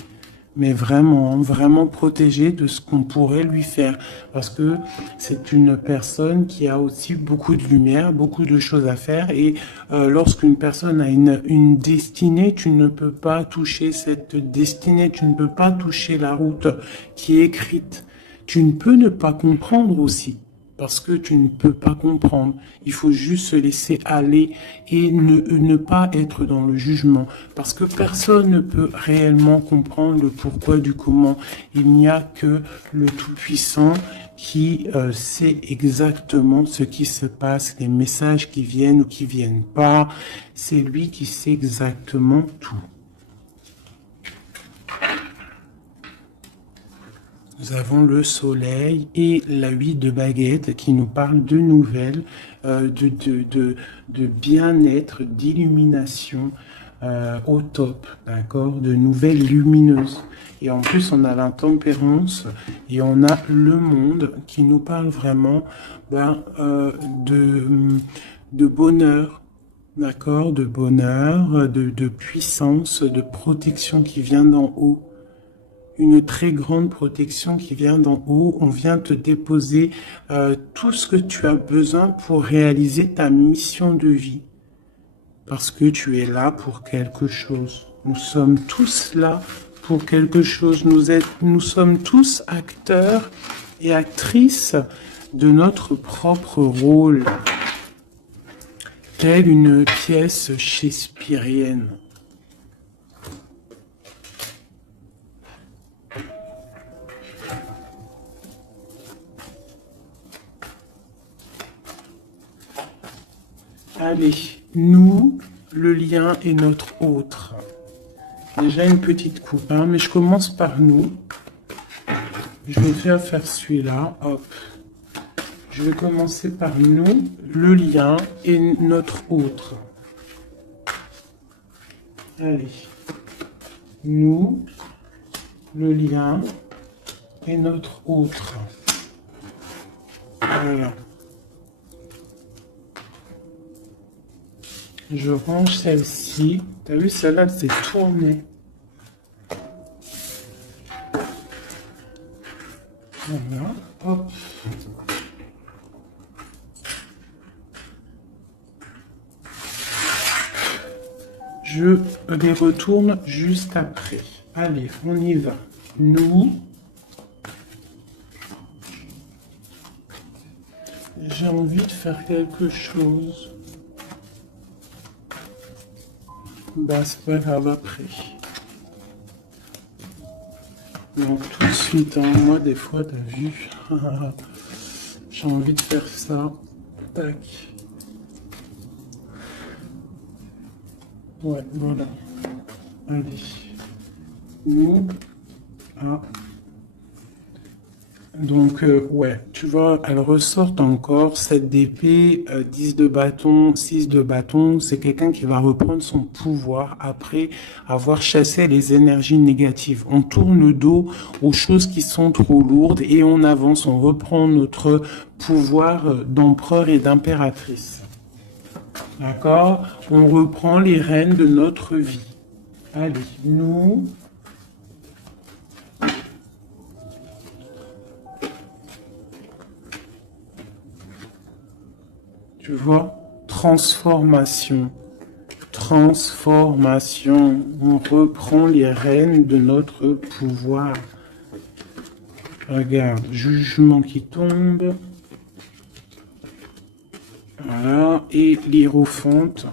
Mais vraiment, vraiment protégée de ce qu'on pourrait lui faire. Parce que c'est une personne qui a aussi beaucoup de lumière, beaucoup de choses à faire. Et lorsqu'une personne a une destinée, tu ne peux pas toucher cette destinée. Tu ne peux pas toucher la route qui est écrite. Tu ne peux ne pas comprendre aussi. Parce que tu ne peux pas comprendre. Il faut juste se laisser aller et ne pas être dans le jugement. Parce que personne ne peut réellement comprendre le pourquoi du comment. Il n'y a que le Tout-Puissant qui sait exactement ce qui se passe, les messages qui viennent ou qui viennent pas. C'est lui qui sait exactement tout. Nous avons le soleil et la 8 de baguette qui nous parle de nouvelles, de bien-être, d'illumination au top, d'accord, de nouvelles lumineuses. Et en plus, on a l'intempérance et on a le monde qui nous parle vraiment de bonheur, d'accord, de bonheur, de puissance, de protection qui vient d'en haut. Une très grande protection qui vient d'en haut. On vient te déposer tout ce que tu as besoin pour réaliser ta mission de vie. Parce que tu es là pour quelque chose. Nous sommes tous là pour quelque chose. Nous sommes tous acteurs et actrices de notre propre rôle. Telle une pièce shakespearienne. Allez, nous, le lien est notre autre. Déjà une petite coupe, hein, mais je commence par nous. Je vais faire celui-là, hop. Je vais commencer par nous, le lien et notre autre. Allez, nous, le lien et notre autre. Voilà. Je range celle-ci. T'as vu, celle-là, c'est tourné. Voilà. Hop. Je les retourne juste après. Allez, on y va. Nous. J'ai envie de faire quelque chose. Bah, c'est pas grave après. Donc tout de suite, hein, moi des fois, t'as vu, j'ai envie de faire ça. Tac. Ouais, voilà. Allez. Nous, ah. Donc, ouais, tu vois, elle ressort encore 7 d'épée, 10 de bâton, 6 de bâton. C'est quelqu'un qui va reprendre son pouvoir après avoir chassé les énergies négatives. On tourne le dos aux choses qui sont trop lourdes et on avance, on reprend notre pouvoir d'empereur et d'impératrice. D'accord? On reprend les rênes de notre vie. Allez, nous, tu vois, transformation. Transformation. On reprend les rênes de notre pouvoir. Regarde, jugement qui tombe. Voilà, et l'hiérophante,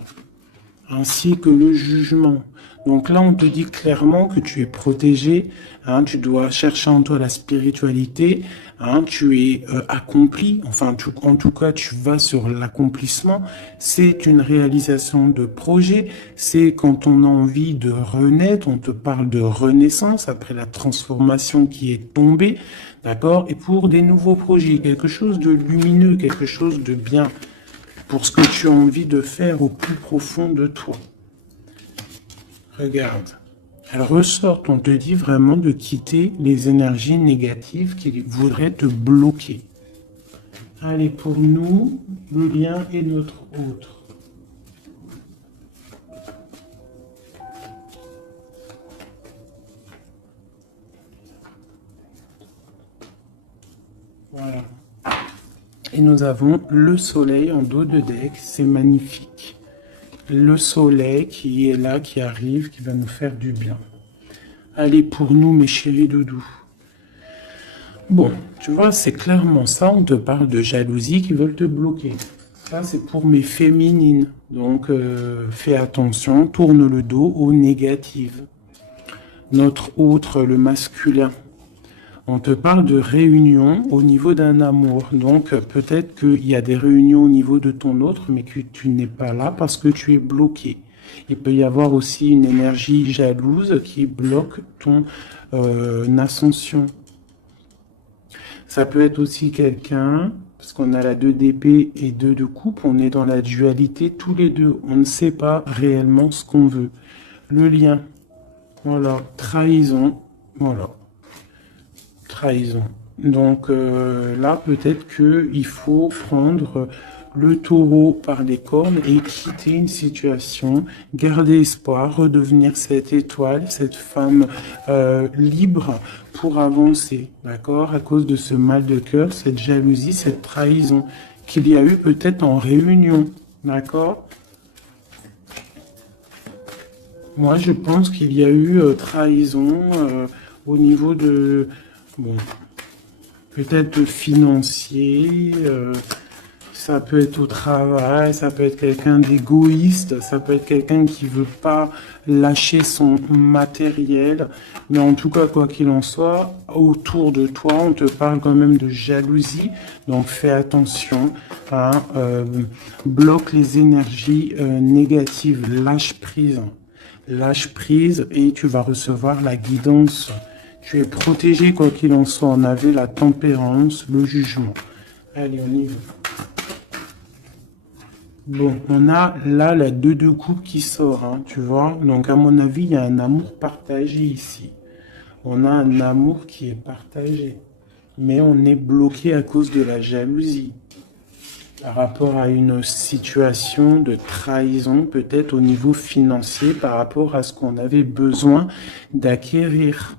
ainsi que le jugement. Donc là, on te dit clairement que tu es protégé, hein, tu dois chercher en toi la spiritualité, hein, tu es accompli, enfin, en tout cas, tu vas sur l'accomplissement. C'est une réalisation de projet, c'est quand on a envie de renaître, on te parle de renaissance après la transformation qui est tombée, d'accord? Et pour des nouveaux projets, quelque chose de lumineux, quelque chose de bien, pour ce que tu as envie de faire au plus profond de toi. Regarde, elle ressort, on te dit vraiment de quitter les énergies négatives qui voudraient te bloquer. Allez, pour nous, le lien est notre autre. Voilà. Et nous avons le soleil en dos de deck, c'est magnifique. Le soleil qui est là, qui arrive, qui va nous faire du bien. Allez, pour nous, mes chéris doudous. Bon, tu vois, c'est clairement ça, on te parle de jalousie qui veulent te bloquer. Ça, c'est pour mes féminines. Donc, fais attention, tourne le dos aux négatives. Notre autre, le masculin. On te parle de réunion au niveau d'un amour. Donc, peut-être qu'il y a des réunions au niveau de ton autre, mais que tu n'es pas là parce que tu es bloqué. Il peut y avoir aussi une énergie jalouse qui bloque ton ascension. Ça peut être aussi quelqu'un, parce qu'on a la 2 d'épée et 2 de coupe, on est dans la dualité tous les deux. On ne sait pas réellement ce qu'on veut. Le lien, voilà, trahison, voilà. Trahison. Donc là, peut-être qu'il faut prendre le taureau par les cornes et quitter une situation, garder espoir, redevenir cette étoile, cette femme libre pour avancer, d'accord? À cause de ce mal de cœur, cette jalousie, cette trahison qu'il y a eu peut-être en réunion, d'accord? Moi, je pense qu'il y a eu trahison au niveau de... Bon, peut-être financier, ça peut être au travail, ça peut être quelqu'un d'égoïste, ça peut être quelqu'un qui veut pas lâcher son matériel. Mais en tout cas, quoi qu'il en soit, autour de toi, on te parle quand même de jalousie. Donc fais attention, hein, bloque les énergies négatives, lâche prise. Lâche prise et tu vas recevoir la guidance. Tu es protégé quoi qu'il en soit. On avait la tempérance, le jugement. Allez, on y va. Bon, on a là la 2 de coupe qui sort, hein, tu vois. Donc à mon avis, il y a un amour partagé ici. On a un amour qui est partagé. Mais on est bloqué à cause de la jalousie. Par rapport à une situation de trahison, peut-être au niveau financier, par rapport à ce qu'on avait besoin d'acquérir.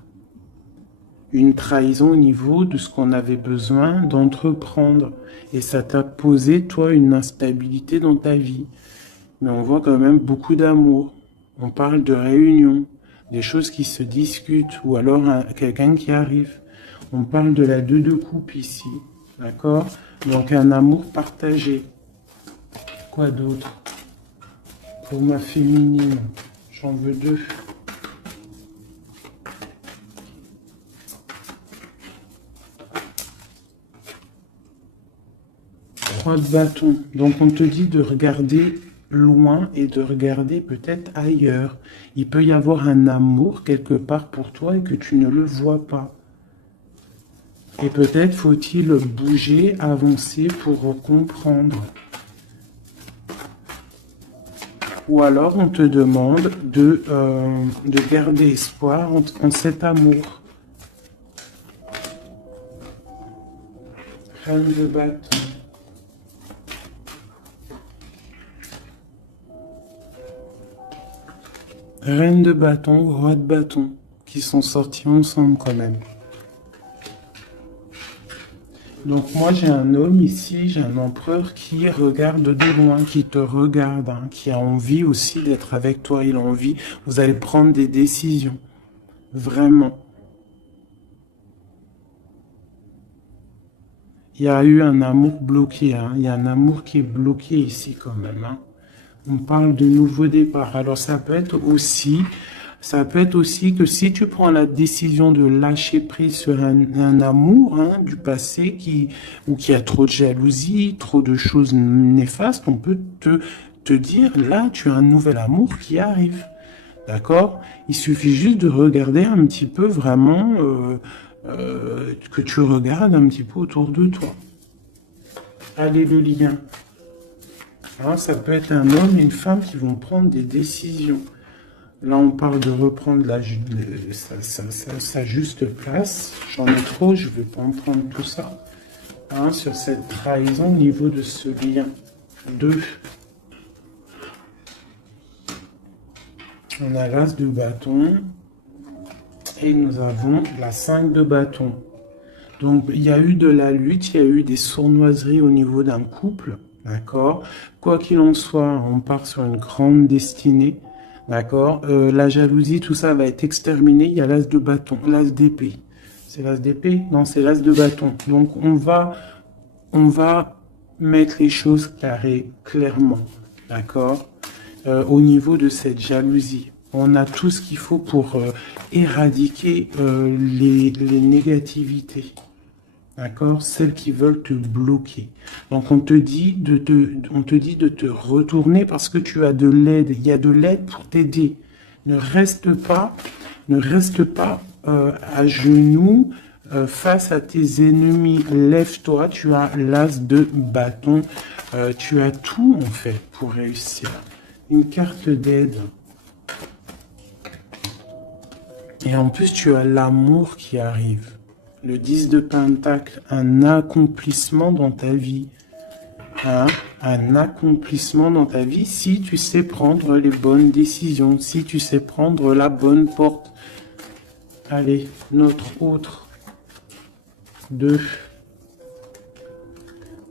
Une trahison au niveau de ce qu'on avait besoin d'entreprendre. Et ça t'a posé, toi, une instabilité dans ta vie. Mais on voit quand même beaucoup d'amour. On parle de réunion, des choses qui se discutent, ou alors quelqu'un qui arrive. On parle de la 2 de coupe ici, d'accord? Donc un amour partagé. Quoi d'autre? Pour ma féminine, j'en veux 2. 3 de bâton. Donc on te dit de regarder loin et de regarder peut-être ailleurs. Il peut y avoir un amour quelque part pour toi et que tu ne le vois pas. Et peut-être faut-il bouger, avancer pour comprendre. Ou alors on te demande de garder espoir en cet amour. Reine de bâton. Reine de bâton, roi de bâton, qui sont sortis ensemble quand même. Donc moi j'ai un homme ici, j'ai un empereur qui regarde de loin, qui te regarde, hein, qui a envie aussi d'être avec toi, il a envie, vous allez prendre des décisions, vraiment. Il y a eu un amour bloqué, hein, il y a un amour qui est bloqué ici quand même, hein. On parle de nouveau départ, alors ça peut être aussi que si tu prends la décision de lâcher prise sur un amour, hein, du passé ou qui a trop de jalousie, trop de choses néfastes, on peut te dire, là, tu as un nouvel amour qui arrive. D'accord? Il suffit juste de regarder un petit peu vraiment, que tu regardes un petit peu autour de toi. Allez, le lien. Hein, ça peut être un homme et une femme qui vont prendre des décisions. Là, on parle de reprendre sa juste place. J'en ai trop, je ne vais pas en prendre tout ça. Hein, sur cette trahison au niveau de ce lien. 2. On a l'as de bâton. Et nous avons la 5 de bâton. Donc, il y a eu de la lutte, il y a eu des sournoiseries au niveau d'un couple. D'accord? Quoi qu'il en soit, on part sur une grande destinée. D'accord? La jalousie, tout ça va être exterminé. Il y a l'as de bâton, l'as d'épée. C'est l'as d'épée? Non, c'est l'as de bâton. Donc, on va mettre les choses carrées, clairement. D'accord? Au niveau de cette jalousie. On a tout ce qu'il faut pour éradiquer les négativités. D'accord? Celles qui veulent te bloquer. Donc, on te dit de te retourner parce que tu as de l'aide. Il y a de l'aide pour t'aider. Ne reste pas à genoux face à tes ennemis. Lève-toi, tu as l'as de bâton. Tu as tout, en fait, pour réussir. Une carte d'aide. Et en plus, tu as l'amour qui arrive. Le 10 de Pentacle, un accomplissement dans ta vie. Hein? Un accomplissement dans ta vie si tu sais prendre les bonnes décisions, si tu sais prendre la bonne porte. Allez, notre autre. 2.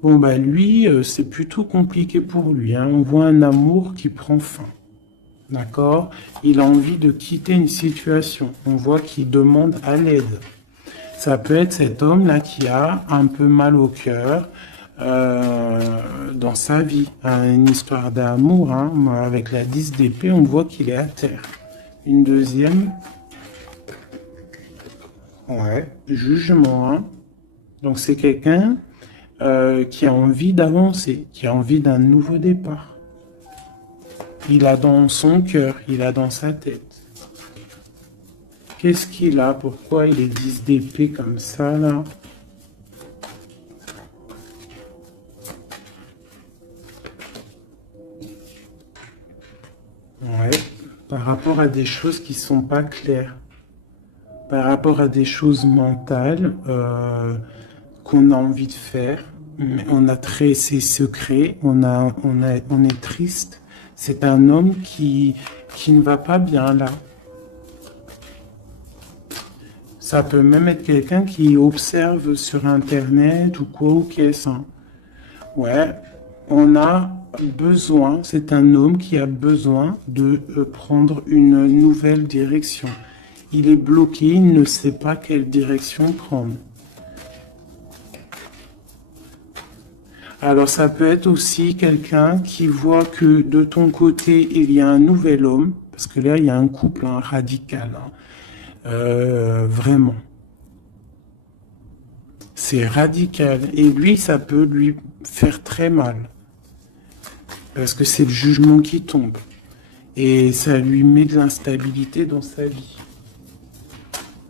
Bon, bah lui, c'est plutôt compliqué pour lui. Hein? On voit un amour qui prend fin. D'accord? Il a envie de quitter une situation. On voit qu'il demande à l'aide. Ça peut être cet homme-là qui a un peu mal au cœur dans sa vie. Une histoire d'amour. Hein. Avec la 10 d'épée, on voit qu'il est à terre. Une deuxième. Ouais, jugement. Hein. Donc c'est quelqu'un qui a envie d'avancer, qui a envie d'un nouveau départ. Il a dans son cœur, il a dans sa tête. Qu'est-ce qu'il a? Pourquoi il est 10 d'épée comme ça, là? Ouais, par rapport à des choses qui sont pas claires. Par rapport à des choses mentales qu'on a envie de faire. Mais on a ses secrets, on est triste. C'est un homme qui ne va pas bien, là. Ça peut même être quelqu'un qui observe sur Internet ou quoi ou qu'est-ce. Hein. Ouais, on a besoin, c'est un homme qui a besoin de prendre une nouvelle direction. Il est bloqué, il ne sait pas quelle direction prendre. Alors ça peut être aussi quelqu'un qui voit que de ton côté, il y a un nouvel homme, parce que là, il y a un couple radical. Hein. Vraiment. C'est radical. Et lui, ça peut lui faire très mal. parce que c'est le jugement qui tombe. Et ça lui met de l'instabilité dans sa vie.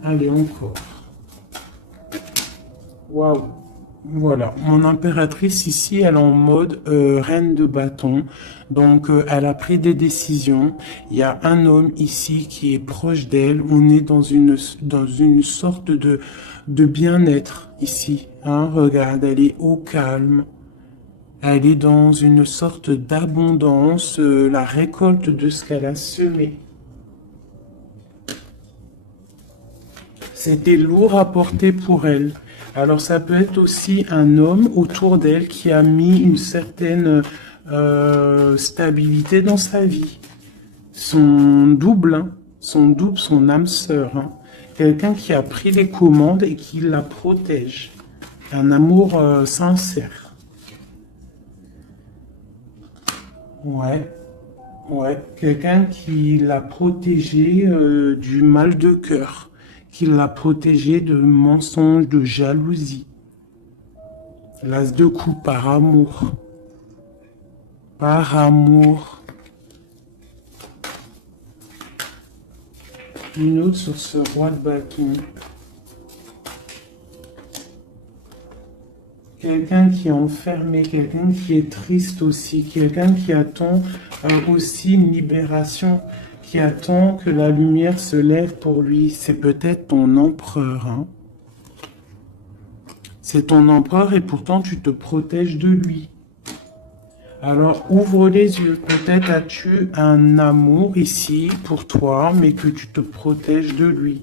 Allez, encore. Waouh. Voilà, mon impératrice ici, elle est en mode reine de bâton. Donc, elle a pris des décisions. Il y a un homme ici qui est proche d'elle. On est dans une sorte de bien-être ici. Hein, regarde, elle est au calme. Elle est dans une sorte d'abondance, la récolte de ce qu'elle a semé. C'était lourd à porter pour elle. Alors ça peut être aussi un homme autour d'elle qui a mis une certaine stabilité dans sa vie. Son double, hein, son âme sœur. Hein. Quelqu'un qui a pris les commandes et qui la protège. Un amour sincère. Ouais, ouais. Quelqu'un qui l'a protégé du mal de cœur. Qui l'a protégé de mensonges, de jalousie. L'as de coupe par amour. Par amour. Une autre sur ce roi de bâton. Quelqu'un qui est enfermé, quelqu'un qui est triste aussi, quelqu'un qui attend aussi une libération, qui attend que la lumière se lève pour lui. C'est peut-être ton empereur. Hein. C'est ton empereur et pourtant tu te protèges de lui. Alors ouvre les yeux. Peut-être as-tu un amour ici pour toi, mais que tu te protèges de lui.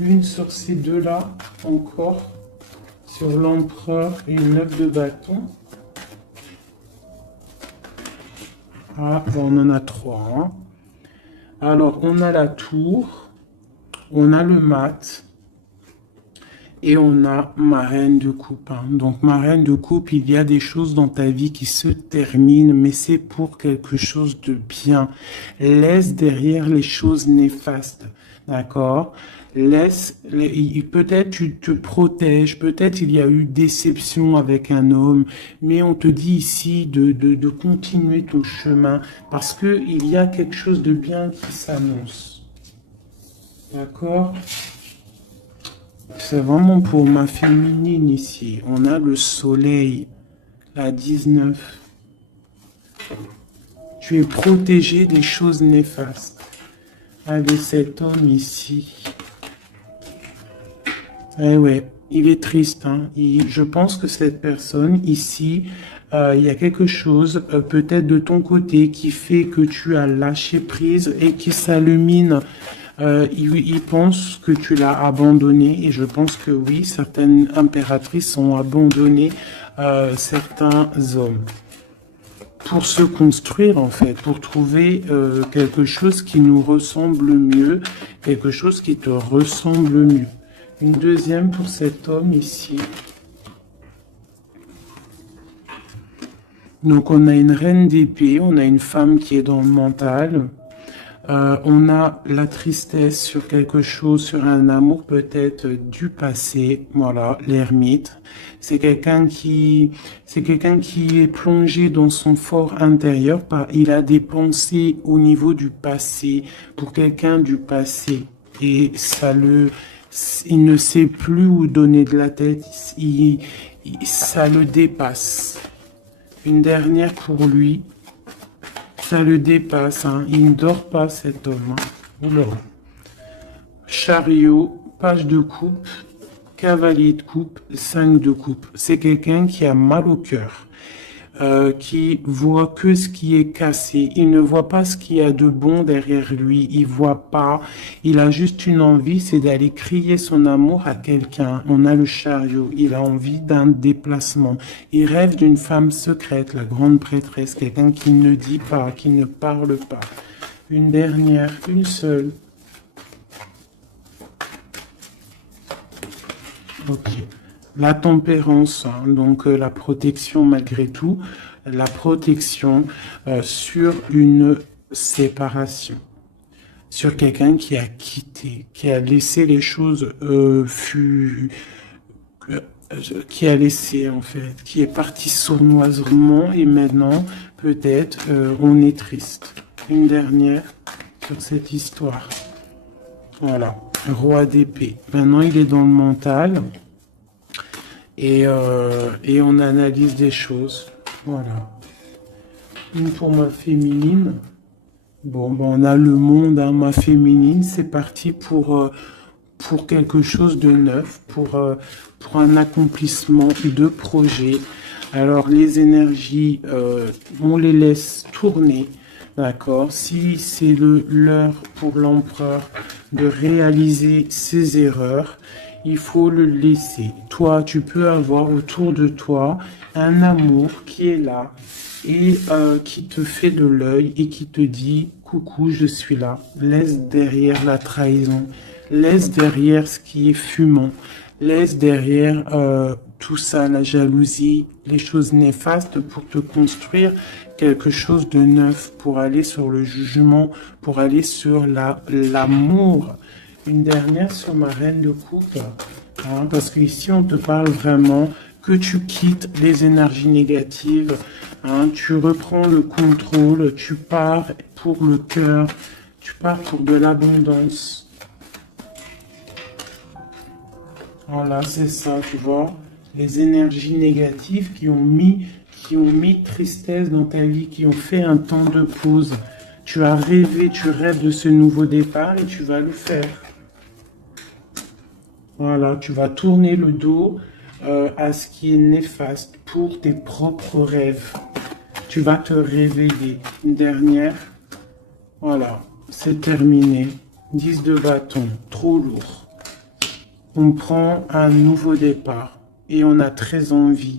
Une sur ces deux-là, encore. Sur l'empereur et une 9 de bâton. Ah, bon, on en a 3. Hein. Alors, on a la tour, on a le mat, et on a ma reine de coupe. Hein. Donc, ma reine de coupe, il y a des choses dans ta vie qui se terminent, mais c'est pour quelque chose de bien. Laisse derrière les choses néfastes, d'accord? Peut-être tu te protèges, peut-être il y a eu déception avec un homme, mais on te dit ici de continuer ton chemin parce que il y a quelque chose de bien qui s'annonce. D'accord? C'est vraiment pour ma féminine ici. On a le soleil, la 19. Tu es protégé des choses néfastes. Avec cet homme ici. Eh ouais, il est triste. Hein. Je pense que cette personne ici, il y a quelque chose peut-être de ton côté qui fait que tu as lâché prise et qui s'illumine. Il pense que tu l'as abandonné et je pense que oui, certaines impératrices ont abandonné certains hommes pour se construire en fait, pour trouver quelque chose qui nous ressemble mieux, quelque chose qui te ressemble mieux. Une deuxième pour cet homme ici. Donc on a une reine d'épée, on a une femme qui est dans le mental. On a la tristesse sur quelque chose, sur un amour peut-être du passé. Voilà, l'ermite. C'est quelqu'un qui est plongé dans son fort intérieur. Il a des pensées au niveau du passé, pour quelqu'un du passé. Et il ne sait plus où donner de la tête. Ça le dépasse. Une dernière pour lui. Ça le dépasse, hein. Il ne dort pas cet homme. Hein. Oula. Chariot, page de coupe, cavalier de coupe, 5 de coupe. C'est quelqu'un qui a mal au cœur, qui voit que ce qui est cassé. Il ne voit pas ce qu'il y a de bon derrière lui. Il voit pas. Il a juste une envie, c'est d'aller crier son amour à quelqu'un. On a le chariot. Il a envie d'un déplacement. Il rêve d'une femme secrète, la grande prêtresse, quelqu'un qui ne dit pas, qui ne parle pas. Une dernière, une seule. Ok. La tempérance, hein, donc la protection malgré tout, la protection sur une séparation, sur quelqu'un qui a quitté, qui a laissé les choses qui a laissé en fait, qui est parti sournoisement et maintenant peut-être on est triste. Une dernière sur cette histoire. Voilà, roi d'épée. Maintenant il est dans le mental et on analyse des choses. Voilà. Une pour ma féminine. Bon, ben on a le monde, hein, ma féminine, c'est parti pour quelque chose de neuf, pour un accomplissement de projet. Alors les énergies, on les laisse tourner, d'accord? Si c'est l'heure pour l'empereur de réaliser ses erreurs, il faut le laisser. Toi, tu peux avoir autour de toi un amour qui est là et qui te fait de l'œil et qui te dit coucou, je suis là. Laisse derrière la trahison, laisse derrière ce qui est fumant, laisse derrière tout ça, la jalousie, les choses néfastes pour te construire quelque chose de neuf, pour aller sur le jugement, pour aller sur l'amour. Une dernière sur ma reine de coupe, hein, parce qu'ici on te parle vraiment que tu quittes les énergies négatives, hein, tu reprends le contrôle, tu pars pour le cœur, tu pars pour de l'abondance. Voilà, c'est ça, tu vois, les énergies négatives qui ont mis tristesse dans ta vie, qui ont fait un temps de pause. Tu as rêvé, tu rêves de ce nouveau départ et tu vas le faire. Voilà, tu vas tourner le dos à ce qui est néfaste pour tes propres rêves. Tu vas te réveiller. Une dernière. Voilà, c'est terminé. 10 de bâton, trop lourd. On prend un nouveau départ et on a très envie